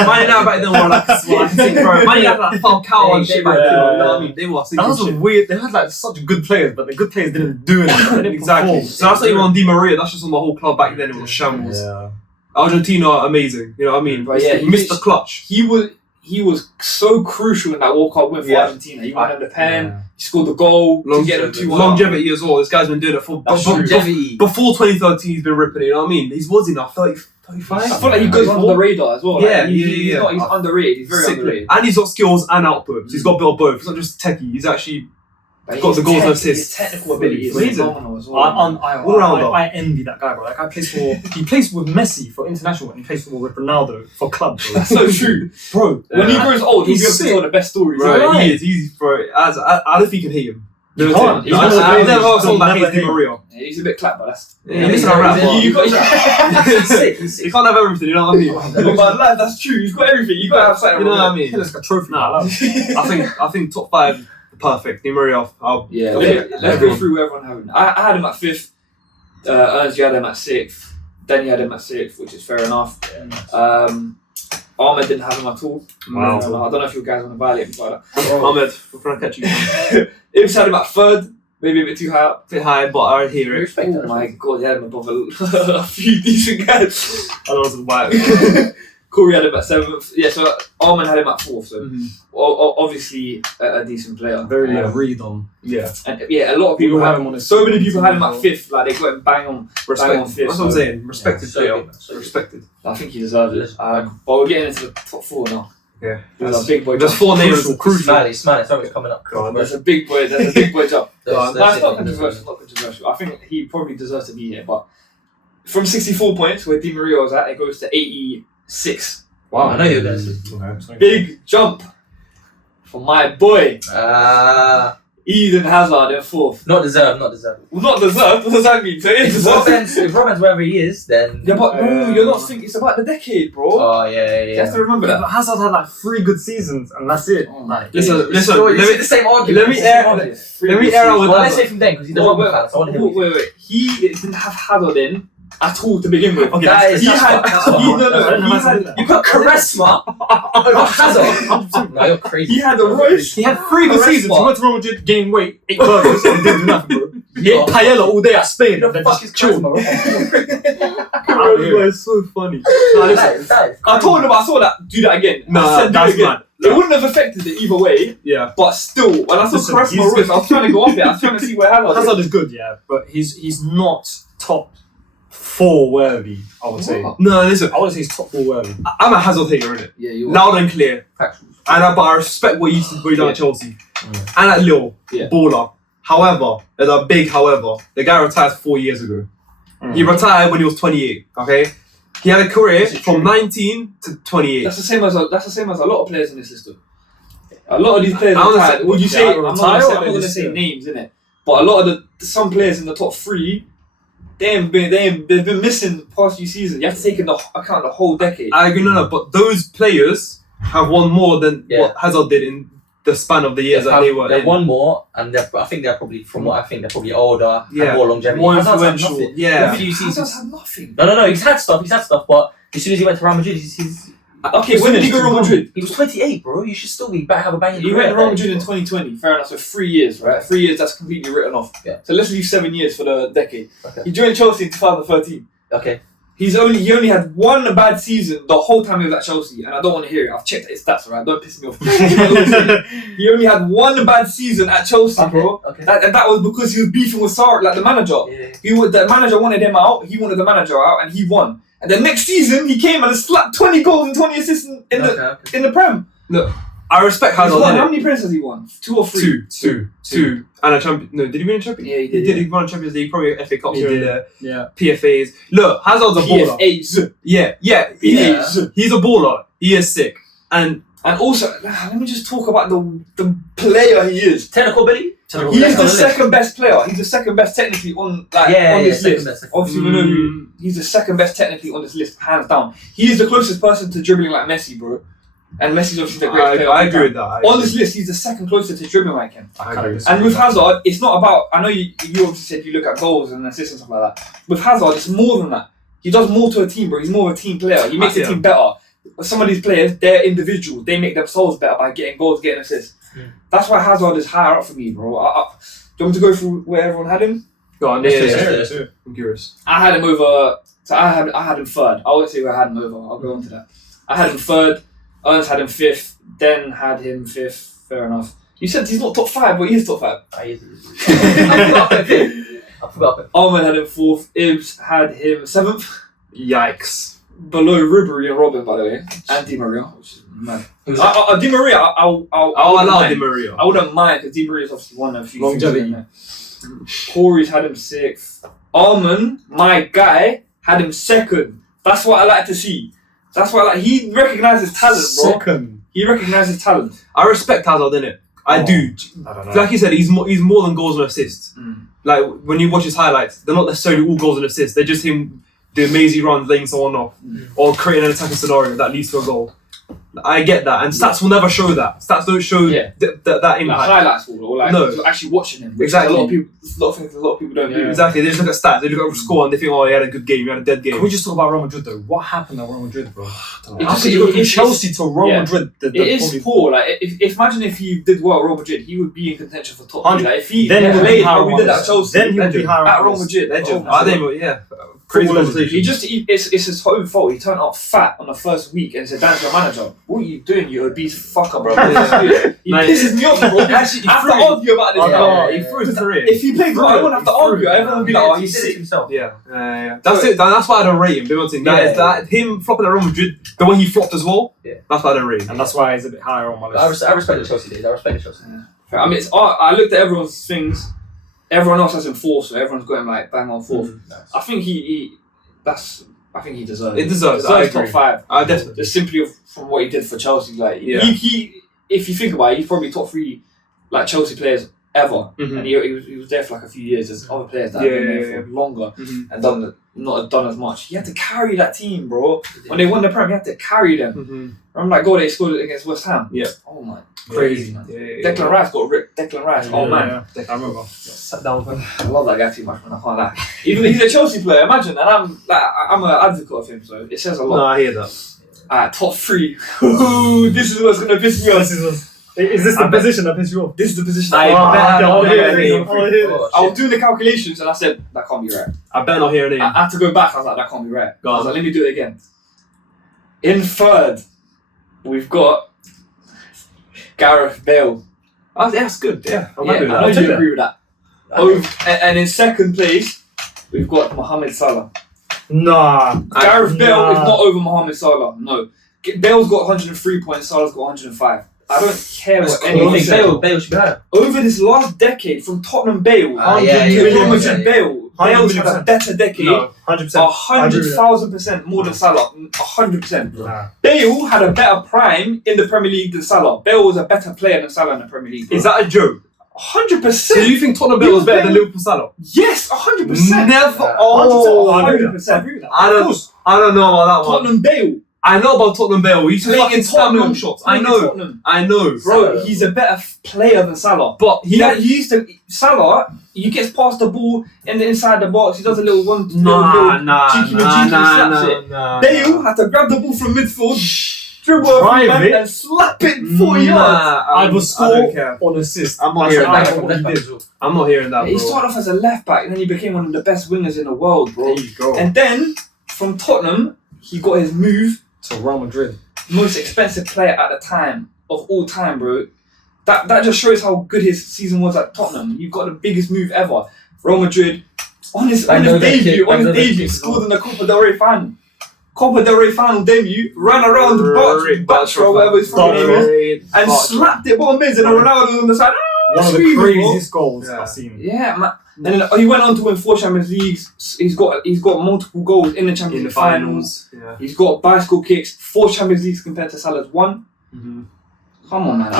Man United back then were like, bro, Man United like Falcao and shit back then. You know what I mean? They were sick That and was a shit. weird. They had like such good players, but the good players didn't do anything. They didn't Exactly. perform. So that's not even on Di Maria. That's just on the whole club back then. It was shambles. Yeah. Argentina, amazing. You know what I mean? But yeah, he missed the clutch. He was so crucial in that World Cup win for Yeah. Argentina. He won the pen. He scored the goal to get them 2-1. Longevity as well. This guy's been doing it for That's true. Longevity. before 2013. He's been ripping it. You know what I mean? He's what's he now? 35. I feel like he goes under the radar as well. Yeah, like, he's underrated. He's very Sick. underrated. And he's got skills and output. So he's got a bit of both. He's not just techie. He's actually But got the goals and his assists. technical ability is Amazing. phenomenal as well. I envy that guy, bro. That guy plays for. He plays with Messi for international, and he plays with Ronaldo for club, bro. That's so true. Bro, When he grows old, he'll be able to sick. tell the best stories. Bro, right. he is. He's bro. I don't think you can hate him. You can't. He's I've never never heard someone that never hates Di hate. Maria. Yeah, he's a bit clap, but that's. Yeah, he's not rap. You got. He's sick. He's You sick. can't have everything. You know what I mean? But like, that's true. He's got everything. You got to have something. You know what I wrong mean? He looks like a trophy. Nah, I love it. I think top 5 perfect. Di Maria. with it. Yeah, Okay. let's go through where everyone having. I had him at 5th. Ernst, you had him at 6th. Then you had him at 6th, which is fair enough. Ahmed didn't have him at all. Wow. I don't know if you guys want to violate me by that. Ahmed, we're trying to catch you. Ibs had him at 3rd, maybe a bit too high up. Bit high, but I hear it. Oh my god, he had him above a few decent guys. I don't know what's about. Corey had him at 7th. Yeah, so Arman had him at 4th. So obviously a decent player. Very read on. Yeah. And yeah, a lot of people have him on his. So many people had him at 5th. Like they got him bang on 5th. That's what I'm saying. Respected player. Respected. I think he deserves it. But we're getting into the top 4 now. Yeah. There's a big boy. There's 4 names. Smiley, something's coming up. There's a big boy. There's a big boy jump. It's not controversial. I think he probably deserves to be here. But from 64 points, where Di Maria was at, it goes to 86. Wow, I know you're going to say. Big jump for my boy. Eden Hazard in 4th. Not deserved. Well, not deserved? What does that mean? So if Robben's wherever he is, then... Yeah, but no, you're not thinking... It's about the decade, bro. Oh, yeah. You have to remember that. But Hazard had like 3 good seasons, and that's it. Oh, like, listen. It's the same argument. Let me air out with let's say from then, because he's the Robben fan, so I want to hear wait. He didn't have Hazard in at all to begin with. Okay, you put charisma over Hazard. No, you're crazy. He had a Royce. He had 3 good seasons. He went to Real Madrid, gained weight, 8 burgers, and didn't do nothing, bro. He ate paella all day at Spain, and then just chilled. It's so funny. I told him I saw that. Do that again. No, I said that's again. mad. It wouldn't have affected it either way. Yeah. But still, when I saw charisma Royce, I was trying to go off it. I was trying to see where Hazard. Hazard is good, yeah, but he's not top 4 worthy, I would say. No, listen. I would say he's top 4 worthy. I'm a Hazard hater, innit? Yeah, you are. Loud and clear. Factual. But I respect what you done at Chelsea. And at Lille. Yeah. Baller. However, there's a big however. The guy retired 4 years ago. He retired when he was 28, okay? He had a career from 19 to 28. That's the same as a lot of players in this system. A lot of these players I retired. understand. Would you say? I'm not retire going to say names, innit? But a lot of some players in the top 3, they've been missing the past few seasons. You have to take into account the whole decade. I agree, no, but those players have won more than what Hazard did in the span of the years that they were They've in. won more, and I think they're probably, from what I think, they're probably older, and more longevity. More Hazard's had influential. nothing. Yeah. A few Hazard's seasons. had nothing. No, he's had stuff, but as soon as he went to Real Madrid, he's Okay, when did he go to Real Madrid? He was 28, bro. You should still be back, have a banging He career. went to Real Madrid in 2020. Fair enough. So 3 years, right? 3 years. That's completely written off. Yeah. So let's leave 7 years for the decade. Okay. He joined Chelsea in 2013. Okay. He only had 1 bad season the whole time he was at Chelsea, and I don't want to hear it. I've checked his stats, alright? Don't piss me off. He only had 1 bad season at Chelsea, bro. Okay. And that was because he was beefing with Sarr, like the manager. Yeah. The manager wanted him out. He wanted the manager out, and he won. And the next season, he came and slapped 20 goals and 20 assists in the Prem. Look, I respect Hazard. How many Prem has he won? 2 or 3? Two. And a champion. No, did he win a champion? Yeah, he did. He won a Champions League, probably a FA Cup here and there. Yeah. PFAs. Look, Hazard's a baller. PFAs. Yeah. He is. He's a baller. He is sick. And also, let me just talk about the player he is. Technical ability? He's the second best player. He's the second best technically on this list. Best. Obviously, we know he's the second best technically on this list, hands down. He is the closest person to dribbling like Messi, bro. And Messi's obviously the greatest player. I agree with that. On this list, he's the second closest to dribbling like him. I agree. And with Hazard, it's not about. I know you obviously said you look at goals and assists and stuff like that. With Hazard, it's more than that. He does more to a team, bro. He's more of a team player. He makes the team better. Some of these players, they're individuals. They make themselves better by getting goals, getting assists. That's why Hazard is higher up for me, bro. Do you want me to go through where everyone had him? Go on, Yeah. I'm curious. I had him over. So I had him 3rd. I won't say where I had him over. I'll go on to that. I had him 3rd. Ernst had him 5th. Den had him 5th. Fair enough. You said he's not top 5, but he is top 5. I forgot. Ahmed had him 4th. Ibs had him 7th. Yikes. Below Ribery and Robben, by the way. And Di Maria, which is mad. Di Maria, I'll allow Di Maria. I wouldn't mind, because Di Maria's obviously won a few things in there. Corey's had him 6th. Arman, my guy, had him 2nd. That's what I like to see. That's what I like. He recognises talent, bro. 2nd. He recognises talent. I respect Hazard, innit? I do. I don't know. Like you said, he's more than goals and assists. Like, when you watch his highlights, they're not necessarily all goals and assists. They're just him doing amazing runs, laying someone off, or creating an attacking scenario that leads to a goal. I get that, and stats will never show that. Stats don't show that impact. Like highlights or like actually watching him. Exactly. A lot of people don't do. Exactly. They just look at stats. They look at score and they think, oh, he had a good game. He had a dead game. Can we just talk about Real Madrid though? What happened at Real Madrid, bro? How could you go from Chelsea to Real Madrid? It is poor. Like, if imagine if he did well at Real Madrid, he would be in contention for top 3. Like, if he played how we did at Chelsea, then he would be higher at Real Madrid. Legend. Crazy conversation. It's his own fault. He turned up fat on the first week and said, "That's your manager. What are you doing? You obese fucker, bro." He pisses me off, bro. Actually, I have to argue about this. He threw his career. If he played well, I wouldn't have to argue. Everyone would be like, "Oh, he's sick himself." Yeah. That's it. That's why I don't rate him. That him flopping at Real Madrid, the way he flopped as well. Yeah. That's why I don't rate him. And that's why he's a bit higher on my list. I respect the Chelsea days. I respect the Chelsea. I mean, I looked at everyone's things. Everyone else has him 4th, so everyone's got him like bang on 4th. Nice. I think he deserves it. It deserves top 5. Definitely. Just simply from what he did for Chelsea. Like he if you think about it, he's probably top 3 like Chelsea players ever. And he was there for like a few years. There's other players that have been there for longer and not done as much. He had to carry that team, bro. When they won the Prem, he had to carry them. Remember that goal they scored against West Ham? Yeah. Oh my, crazy, man. Declan Rice got ripped. Declan Rice. Oh man. I remember. Sat down with him. I love that guy too much, man. I can't lie. Even he's a Chelsea player. Imagine, and I'm an advocate of him, so it says a lot. No, I hear that. Top 3. This is what's gonna piss me off. Is this the position that pisses you off? This is the position. I'll do the calculations, and I said that can't be right. I better not hear a name. I had to go back. I was like, that can't be right. I was like, let me do it again. In 3rd, we've got Gareth Bale. Oh, that's good. Yeah, I know you agree with that. And in 2nd place, we've got Mohamed Salah. Nah. Gareth Bale is not over Mohamed Salah. No. Bale's got 103 points. Salah's got 105. I don't care what anyone says. Bale should be higher. Over this last decade, from Tottenham Bale to Real Madrid Bale, Bale's had a better decade. No, 100%. 100,000% more than Salah. 100%. Nah. Bale had a better prime in the Premier League than Salah. Bale was a better player than Salah in the Premier League. Bro. Is that a joke? 100%. So you think Tottenham Bale was better than Liverpool Salah? Yes, 100%. Never. 100%. I don't know about that one. Tottenham Bale. I know about Tottenham Bale. He's playing in Tottenham long shots. I know. Bro, he's a better player than Salah. But he used to. Salah, he gets past the ball inside the box. He does a little one. Cheeky slaps it. Bale had to grab the ball from midfield, dribble it, and slap it 40 yards. I will score on assist. I'm not hearing that. I'm not hearing that. He started off as a left back, and then he became one of the best wingers in the world, bro. There you go. And then from Tottenham, he got his move to Real Madrid. Most expensive player at the time of all time, bro. That just shows how good his season was at Tottenham. You got the biggest move ever. Real Madrid on his debut, scored in the Copa del Rey final. Copa del Rey final debut, ran around the box or whatever his fucking name is, and slapped it bottom mids, and Ronaldo was on the side. One of the craziest goals I've seen. Yeah, man. And then he went on to win 4 Champions Leagues. He's got multiple goals in the Champions League finals. Yeah. He's got bicycle kicks. 4 Champions Leagues compared to Salah's 1. Come on, man.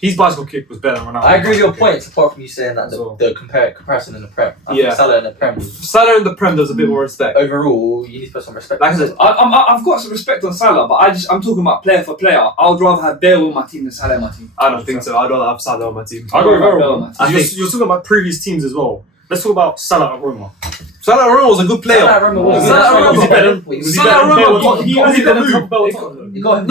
His bicycle kick was better than Ronaldo. I agree with your points, apart from you saying that the comparison in the Prem. I think Salah in the Prem. Salah in the Prem, there's a bit more respect. Overall, you need to put some respect. Like I said, I've got some respect on Salah, but I'm talking about player for player. I would rather have Bale on my team than Salah on my team. I don't think so. I'd rather have Salah on my team. I go with Bale on my team. You're talking about previous teams as well. Let's talk about Salah at Roma. Salah at Roma was a good player. Was he better? He got him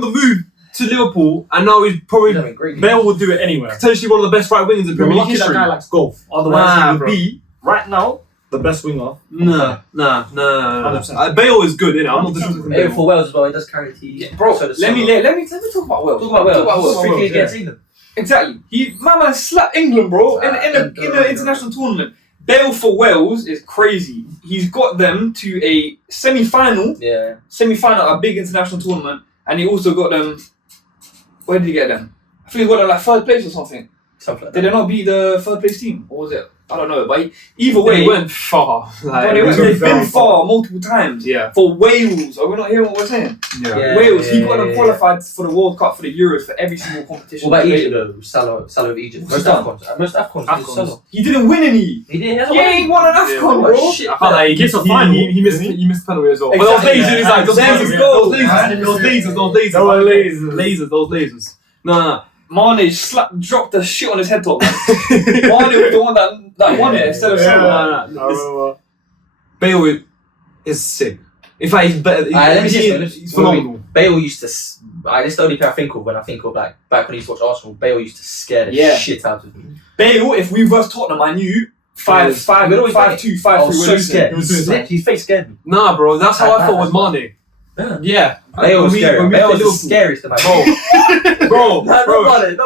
the move to Liverpool, and now he's probably Bale would do it anywhere. Potentially one of the best right wingers in Premier League history. That guy likes golf. Otherwise, he would be right now the best winger. Nah. Bale is good, innit? I'm not disrespecting Bale for Wales as well. He does carry the team. Bro, let me talk about Wales. Talk about Wales. Freaking against England. Exactly. My man slapped England, bro, in the international tournament. Bale for Wales is crazy. He's got them to a semi-final. Yeah. Semi-final at a big international tournament, and he also got them. Where did he get them? I think he got them like 3rd place or something. Something like Did they not beat the 3rd place team, or was it? I don't know, but either way, they went far. Like, they've been far multiple times. Yeah. For Wales, are we not hearing what we're saying? Yeah. Wales, he got them qualified for the World Cup, for the Euros, for every single competition. What about Egypt though? Salah of Egypt. What's Most AFCONs. Salah. He didn't win any. He ain't won an AFCON, bro. Shit. I felt like he gets a final. He missed the penalty as well. But those lasers. No. Mane dropped the shit on his head top. Mane was the one that won it instead of Salah. No. Bale is sick. In fact, he's better. He's phenomenal. Bale used to. This is the only player I think of when I think of like back when he used to watch Arsenal. Bale used to scare the shit out of me. Bale, if we versus Tottenham, I knew 5-2, 5-3. So scared. His face scared me. Nah, bro, that's how I thought with Mane. Yeah. Bale was scary. Bale was the scariest of my Bro. Not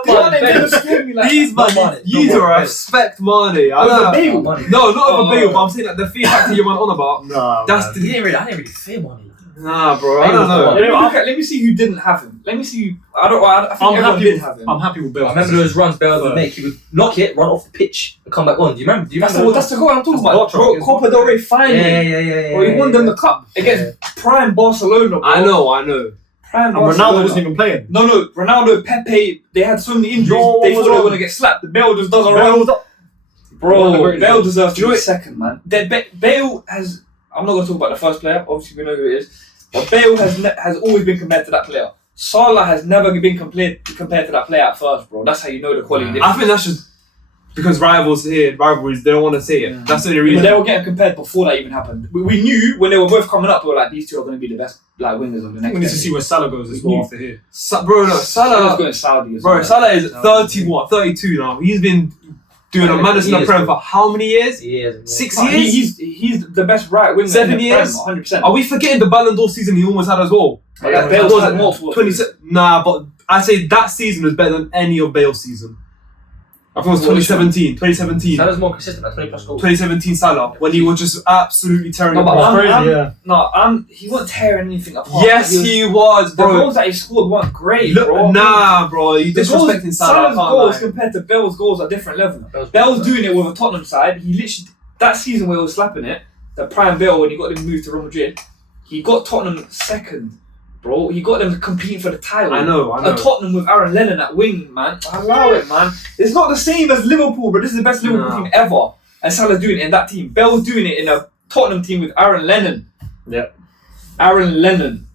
Mane. You respect Mane. Over Bale? No, not over Bale, but I'm saying that the fear factor you went on about. Nah, that's I didn't really fear Mane. Nah, bro, I don't know. Let me see who didn't have him. Let me see. I think everyone did have him. I'm happy with Bale. I remember those runs Bale would make. He would knock it, run off the pitch, and come back on. Do you remember? That's the goal I'm talking about. Copa del Rey final. Yeah. Bro, he won them the cup against prime Barcelona. Bro. I know. Prime and Ronaldo wasn't even playing. No, Ronaldo, Pepe, they had so many injuries. They thought they were gonna get slapped. The Bale just doesn't run. Bro, Bale deserves to be second, man. Bale has. I'm not gonna talk about the first player. Obviously, we know who it is. But Bale has always been compared to that player. Salah has never been compared to that player at first, bro. That's how you know the quality difference. I think that's just because rivalries, they don't want to say it. That's the only reason. But they were getting compared before that even happened. We knew when they were both coming up, we were like, these two are going to be the best wingers of the next. We need to see where Salah goes as well after here. Salah's going Saudi as well. Bro, Salah is 32 now. He's been doing a madness in the Prem for how many years? 6 years? He's the best right winger 7 in the years? Prem, 100%. Are we forgetting the Ballon d'Or season he almost had as well? Bale's had multiple. 27. Nah, but I say that season was better than any of Bale's season. I think it was 2017. Salah's more consistent, like 20 plus goals. 2017 Salah, when he was just absolutely tearing No, apart. He wasn't tearing anything apart. Yes, he was, bro. The goals that he scored weren't great, bro. Nah, bro, you disrespecting Salah. Salah's goals compared to Bale's goals are different level. Bale's doing it with a Tottenham side. He literally, that season where he was slapping it, the prime Bale, when he got them moved to Real Madrid, he got Tottenham second. Bro, he got them competing for the title. I know. A Tottenham with Aaron Lennon at wing, man. Allow it, man. It's not the same as Liverpool, but this is the best Liverpool team ever. And Salah's doing it in that team. Bale's doing it in a Tottenham team with Aaron Lennon. Yep. Aaron Lennon.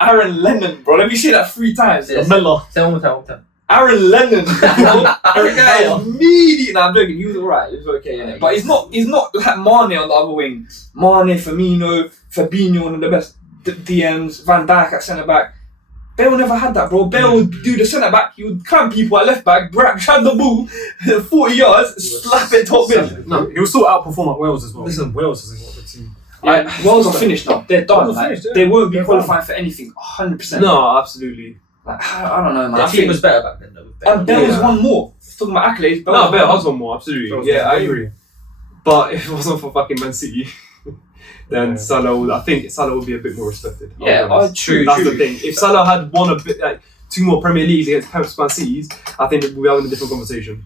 Aaron Lennon, bro. Let me say that 3 times. Tell one more time. Aaron Lennon, bro. Immediately. Nah, I'm joking. He was alright. He was okay, innit? But he's not like Mane on the other wing. Mane, Firmino, Fabinho, one of the best DMs, Van Dijk at centre back. Bale never had that, bro. Bale would do the centre back, he would clamp people at left back, grab the ball, 40 yards, slap it top in. No, he was still outperform at Wales as well. Listen, Wales hasn't got the team. Wales are finished now. They're done. They won't be qualifying for anything. 100%. No, absolutely. I don't know, man. The team was better back then, though. And Bale's won more. Talking about accolades. Bale has won more, absolutely. I agree. But if it wasn't for fucking Man City, then I think Salah would be a bit more respected. True. That's the thing. If Salah had won a bit, like 2 more Premier Leagues against Man City's, I think we'd be having a different conversation.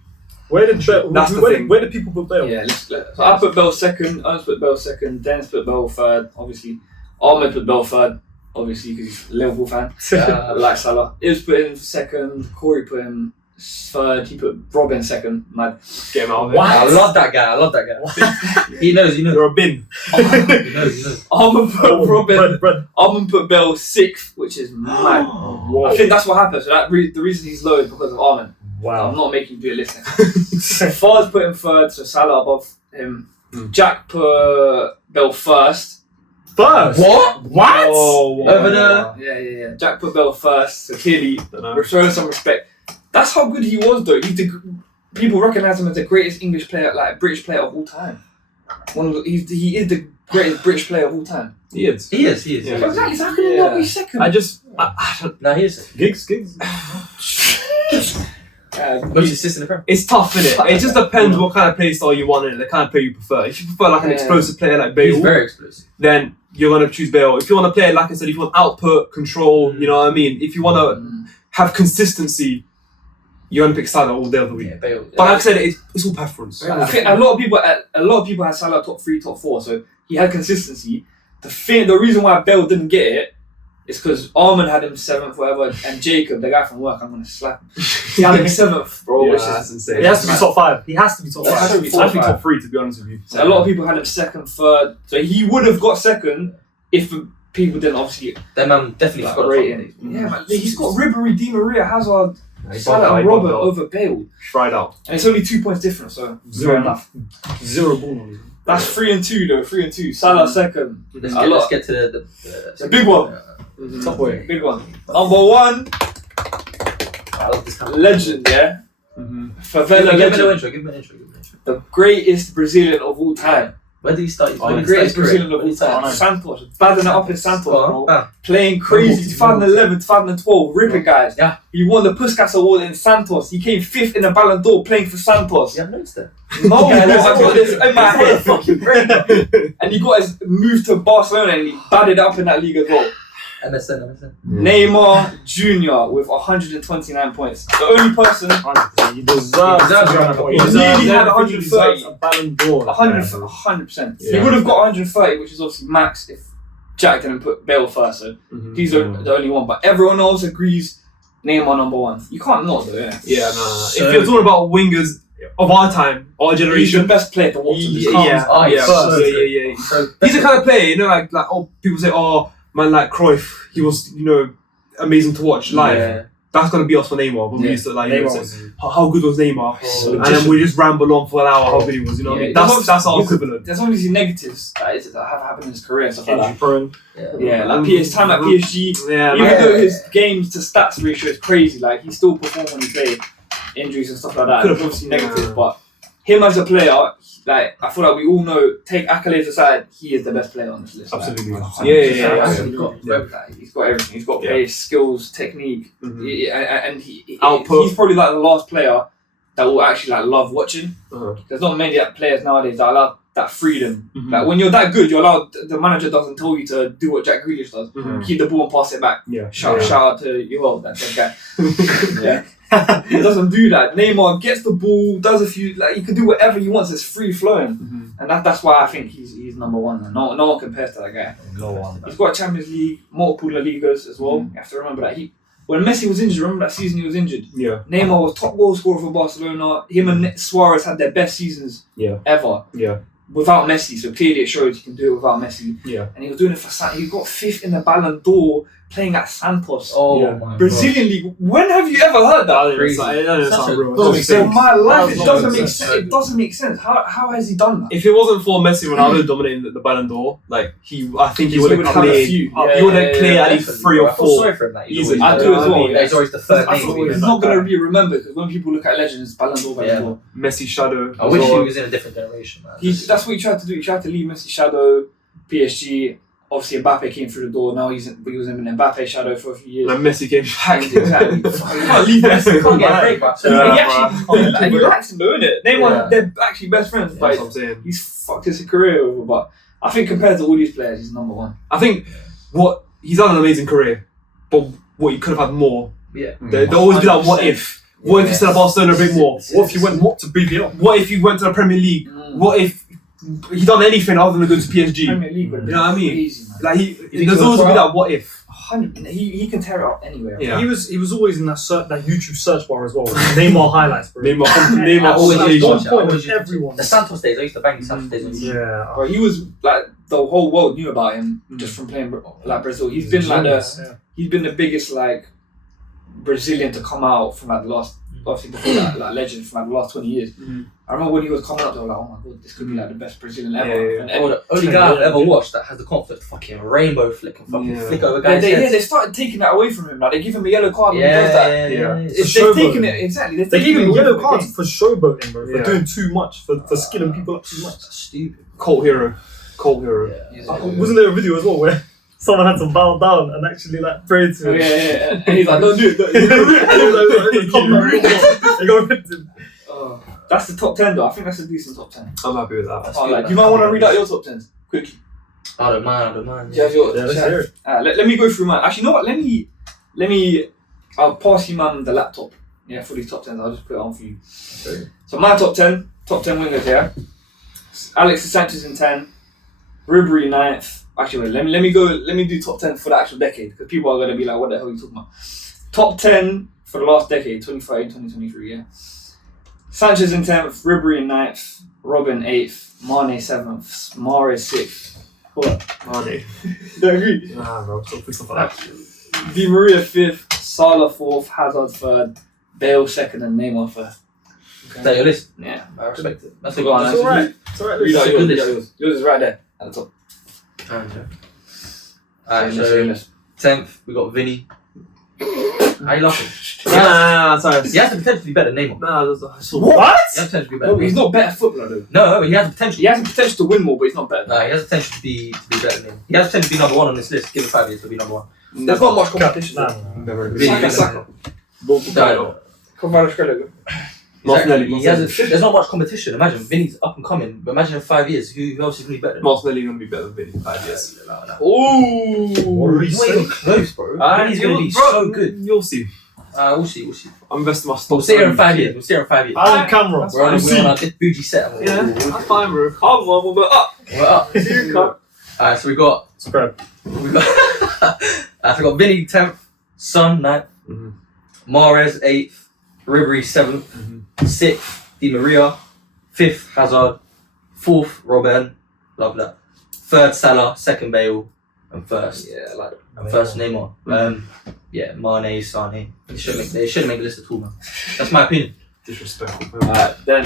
Where did people put Bale? Yeah, so I put Bale second, Ernst put Bale second, Dennis put Bale third, obviously. Ahmed put Bale third, obviously, because he's a Liverpool fan, like Salah. Ibs put him second, Corey put him third, he put Robben second. Mad. Get him out of it. I love that guy. He knows. You're a bin. He knows. Armin put Robben. Armin put Bale sixth, which is mad. I think that's what happened. So the reason he's low is because of Armin. Wow. I'm not making you do it, listen. Fars put him third, so Salah above him. Jack put Bale first. What? Over there? Yeah. Jack put Bale first, so clearly we're showing some respect. That's how good he was, though. People recognise him as the greatest English player, like British player of all time. He is the greatest British player of all time. He is. Yeah. So exactly, how can he not be second? I don't. No, he is. Gigs. Most assists in the Prem. It's tough, innit? It just depends what kind of play style you want and the kind of player you prefer. If you prefer like an explosive player like Bale, he's very explosive, then you're gonna choose Bale. If you want to play, like I said, if you want output, control, you know what I mean? If you want to have consistency, you're gonna pick Salah all day of the week. Yeah, Bale. But like I said, it's all preference. I think a lot of people had Salah top 3, top 4, so he had consistency. The reason why Bale didn't get it is because Arman had him 7th, whatever, and Jacob, the guy from work, I'm gonna slap him. He had him 7th, bro. Which that's is insane. He has to be top 5. He has to be top 5. It has to be top Actually, 5. top 3 to be honest with you. So a lot of people had him 2nd, 3rd. So he would have got 2nd if people didn't obviously That man definitely like, forgot rate the him. Yeah, but he's got Ribery, Di Maria, Hazard, He's Salah and bugged Robben out. over Bale. Tried out. And it's only 2 points difference, so fair enough. 0 ball knowledge. That's 3 and 2 though, 3 and 2. Salah 2nd. Let's get to The big one. Top way. Big one. Number 1, I love this kind of legend, yeah? Favela Give me legend. an intro. The greatest Brazilian of all time. Where did he start? The greatest Brazilian of all time. Santos. Badding it up in Santos, bro. Ah. Playing crazy. 2011, 2012. Ripping guys. Yeah. He won the Puskas Award in Santos. He came 5th in the Ballon d'Or playing for Santos. You have notes there. No, I got this in my head. Fucking brain. And he got his move to Barcelona and he batted it up in that league as well. MSN. Neymar Jr. with 129 points. The only person 100%. He deserves He nearly had 130. a Ballon d'Or. 100%. He Yeah. would have got 130, which is obviously max if Jack didn't put Bale first. So he's the only one. But everyone else agrees Neymar number 1. You can't not do it. Yeah, no. If you're talking about wingers of our time, our He's the generation, best player to watch. yeah, This comes. yeah. He's the kind of player, you know, like people say, oh, man, like Cruyff, he was, you know, amazing to watch live. Yeah. That's gonna be us for Neymar. When we Yeah. used to like, you know, Neymar say, was how good was Neymar? So And then we just ramble on for an hour how good he was. You know what I mean? That's our equivalent. There's obviously negatives that have happened in his career and stuff like injury that. prone. Yeah, like time at PSG. Yeah, Even man. though his games to stats ratio is crazy, like he still performed when he played. Injuries and stuff like that. Could've- It's obviously negative, but him as a player, like I feel like we all know, take accolades aside, he is the best player on this list. Absolutely. Like, Yeah. He's got everything. He's got pace, skills, technique, and Output. he's probably like the last player that will actually like love watching. Uh-huh. There's not many players nowadays that allow that freedom. Mhm. Like when you're that good, you're allowed. The manager doesn't tell you to do what Jack Grealish does. Mhm. Keep the ball and pass it back. Yeah. Shout out to you, that guy. Yeah. He doesn't do that. Neymar gets the ball, does a few, like he can do whatever he wants. It's free flowing, and that's why I think he's number 1. Man. No one compares to that guy. No one. He's got a Champions League, multiple La Ligas as well. You have to remember that when Messi was injured, remember that season he was injured. Yeah. Neymar was top goal scorer for Barcelona. Him and Suarez had their best seasons ever Yeah. without Messi. So clearly it shows you can do it without Messi. Yeah. And he was doing it for He got 5th in the Ballon d'Or playing at Santos. Oh Yeah. my Brazilian league. When have you ever heard that? Crazy. Doesn't make In sense. my life, it Doesn't doesn't make make sense. sense. It doesn't make sense. How has he done that? If it wasn't for Messi Ronaldo dominating the Ballon d'Or, like I think he would have have a played. few. He would have played at least 3 or I feel 4. sorry for him that Easily. I do as well. He's always the third I name. thought he's not going to be remembered because when people look at legends, Ballon d'Or, Ballon Yeah. d'Or. Messi shadow. I wish he was in a different generation, man. That's what he tried to do. He tried to leave Messi shadow, PSG. Obviously, Mbappe came through the door. Now he was in an Mbappe shadow for a few years. And Messi came back. Exactly. You can't leave Messi. Can't get a break, man. He likes him, though, innit? Neymar, they're actually best friends. That's But what I'm saying. he's fucked his career over. But I think compared to all these players, he's number 1. I think he's done an amazing career, but what he could have had more. Yeah. There'll always be that what if. What if he stayed at Barcelona a bit more? What if you went more to BPL? What if he went to the Premier League? What if he done anything other than go to PSG? Premier League, You know what I mean? Crazy, man. Like there's always be that what if. 100%. He can tear it up anywhere. Yeah. He was always in that YouTube search bar as well. Neymar highlights, bro. Neymar always At used to one watch it. point, Always used to- everyone. The Santos days, I used to bang the Santos days on YouTube. Yeah. Bro, he was like the whole world knew about him just from playing like Brazil. He's been like he's been the biggest like Brazilian to come out from like the last, obviously before that, like legend from like the last 20 years. I remember when he was coming up, they were like, oh my god, this could be like the best Brazilian ever. Yeah. And The only guy I've ever watched that has the confidence to fucking rainbow flick and fucking flick over guys' heads. they started taking that away from him. Like they give him a yellow card when he does that. They've taken it exactly. They gave him away yellow from the cards game. for showboating, bro. For Yeah. doing too much, for skilling people up too much. That's stupid. Cult hero. Wasn't there a video as well where someone had to bow down and actually like pray to him? Yeah. And he's like, don't do it. Don't do it. And he was like, they go with him. That's the top 10 though. I think that's a decent top 10. I'm happy with that. You might want to read out your top 10s quickly. I don't mind. Do you have your? Yeah, let's hear it. Let me go through mine. Actually, you know what? Let me. I'll pass you, man, the laptop. for these top 10s. I'll just put it on for you. Okay. So my top 10 wingers here. Alexis Sanchez in 10, Ribery 9th. Actually, wait, let me do top 10 for the actual decade, because people are gonna be like, what the hell are you talking about? Top 10 for the last decade, 2013, 2023, yeah. Sanchez in 10th, Ribery in 9th, Robben 8th, Mane 7th, Mahrez 6th. What? Mane. Don't agree? Nah, bro, stop putting stuff like that. Di Maria 5th, Salah 4th, Hazard 3rd, Bale 2nd, and Neymar 1st. Is that your list? Yeah. I respect it. That's a Go on, good that's list. alright. It's alright. Read out That's a good yours. list. Yours is right there at the top. Alright, so 10th, we got Vini. How you laughing? Nah, sorry. He has the potential to be better than Neymar. Nah, What? He has the potential to be better. No, he's not better footballer though. No, he has the potential. He has the potential to win more, but he's not better. Nah, he has the potential to be better than him. He has the potential to be number 1 on this list. Give him 5 years to be number 1. There's not much competition. Nah. Vini, Saka. Exactly. There's not much competition. Imagine Vinny's up and coming. But imagine in 5 years, who else is going to be better? Martinelli going to be better than Vini in 5 years. Ooh. He's not even close, bro. Vinny's going to be so good. You'll see. We'll see. I'm investing my stock. We'll see her in 5 years. On camera. We're on our bougie set. Yeah, that's fine, bro. Come on, we're up. We're up. Alright, so we got Subscribe. so we got Vini 10th, Son 9th, Mahrez 8th, Ribery 7th, 6th, Di Maria, 5th, Hazard, 4th, Robben, love that, 3rd, Salah, 2nd, Bale, and 1st. Yeah, like And 1st, Neymar. Mane, Sané. They shouldn't make the list at all, man. That's my opinion. Disrespectful. then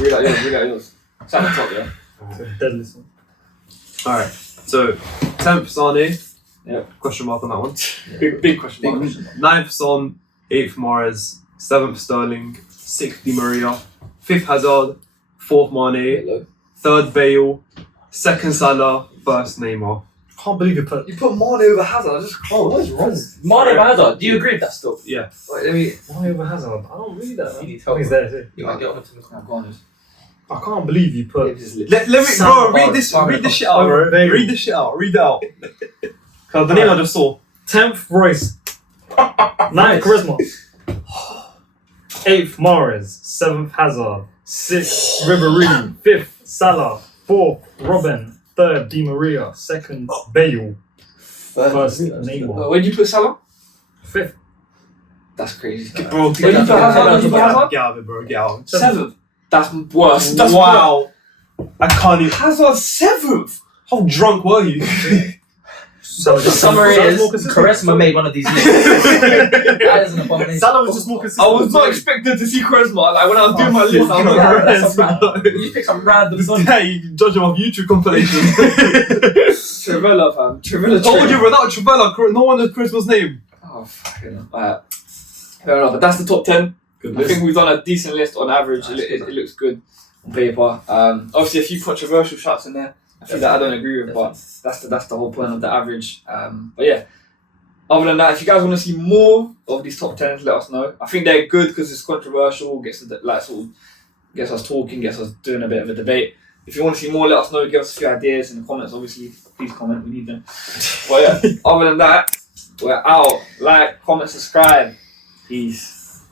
read out yours. It's at the top, yeah. Deadly one. Alright, so 10th Sané. Yeah. Question mark on that one. Big question. 9th Son, 8th Mahrez, 7th Sterling, 6th Di Maria, 5th Hazard, 4th Mane, 3rd Bale, 2nd Salah, 1st Neymar. Can't believe you put You put Mane over Hazard. I just can't. What is wrong? Mane and Hazard, do you agree with that still? Yeah. Wait, let me. Mane over Hazard. I don't read that. You need help. He's there too. You might get on to the Go on. I can't believe you put. Let me, bro, read this shit out, bro. Bale. Read this shit out. Read it out. Because the name I just saw. 10th Royce. 9th Charisma. 8th Mahrez. 7th Hazard. 6th Ribery. 5th Salah. 4th Robben. 3rd Di Maria. 2nd Bale. 1st Neymar. Where did you put Salah? 5th. That's crazy. Bro, Where did you put Hazard? Where did you put Hazard? Get out of it, bro. Get out. 7th. That's worse. That's Wow. I can't even. Hazard 7th. How drunk were you? The summary is Charisma made one of these lists. That is an abomination. Salah was just more consistent. I was not expecting to see Charisma. Like when I was doing my list, I was like, That's some random. You pick some random song. Yeah, you can judge him off YouTube compilations. Trivella, fam. Trivella. Told you, without Trivella, no one knows Christmas name. Oh, fucking hell. Fair enough, but that's the top 10. Good I think we've done a decent list on average. It looks good on paper. Obviously, a few controversial shots in there. I think that I don't agree with, but that's the whole point of the average. But yeah, other than that, if you guys want to see more of these top 10s, let us know. I think they're good because it's controversial, gets us talking, gets us doing a bit of a debate. If you want to see more, let us know. Give us a few ideas in the comments. Obviously, please comment. We need them. But yeah, other than that, we're out. Like, comment, subscribe. Peace.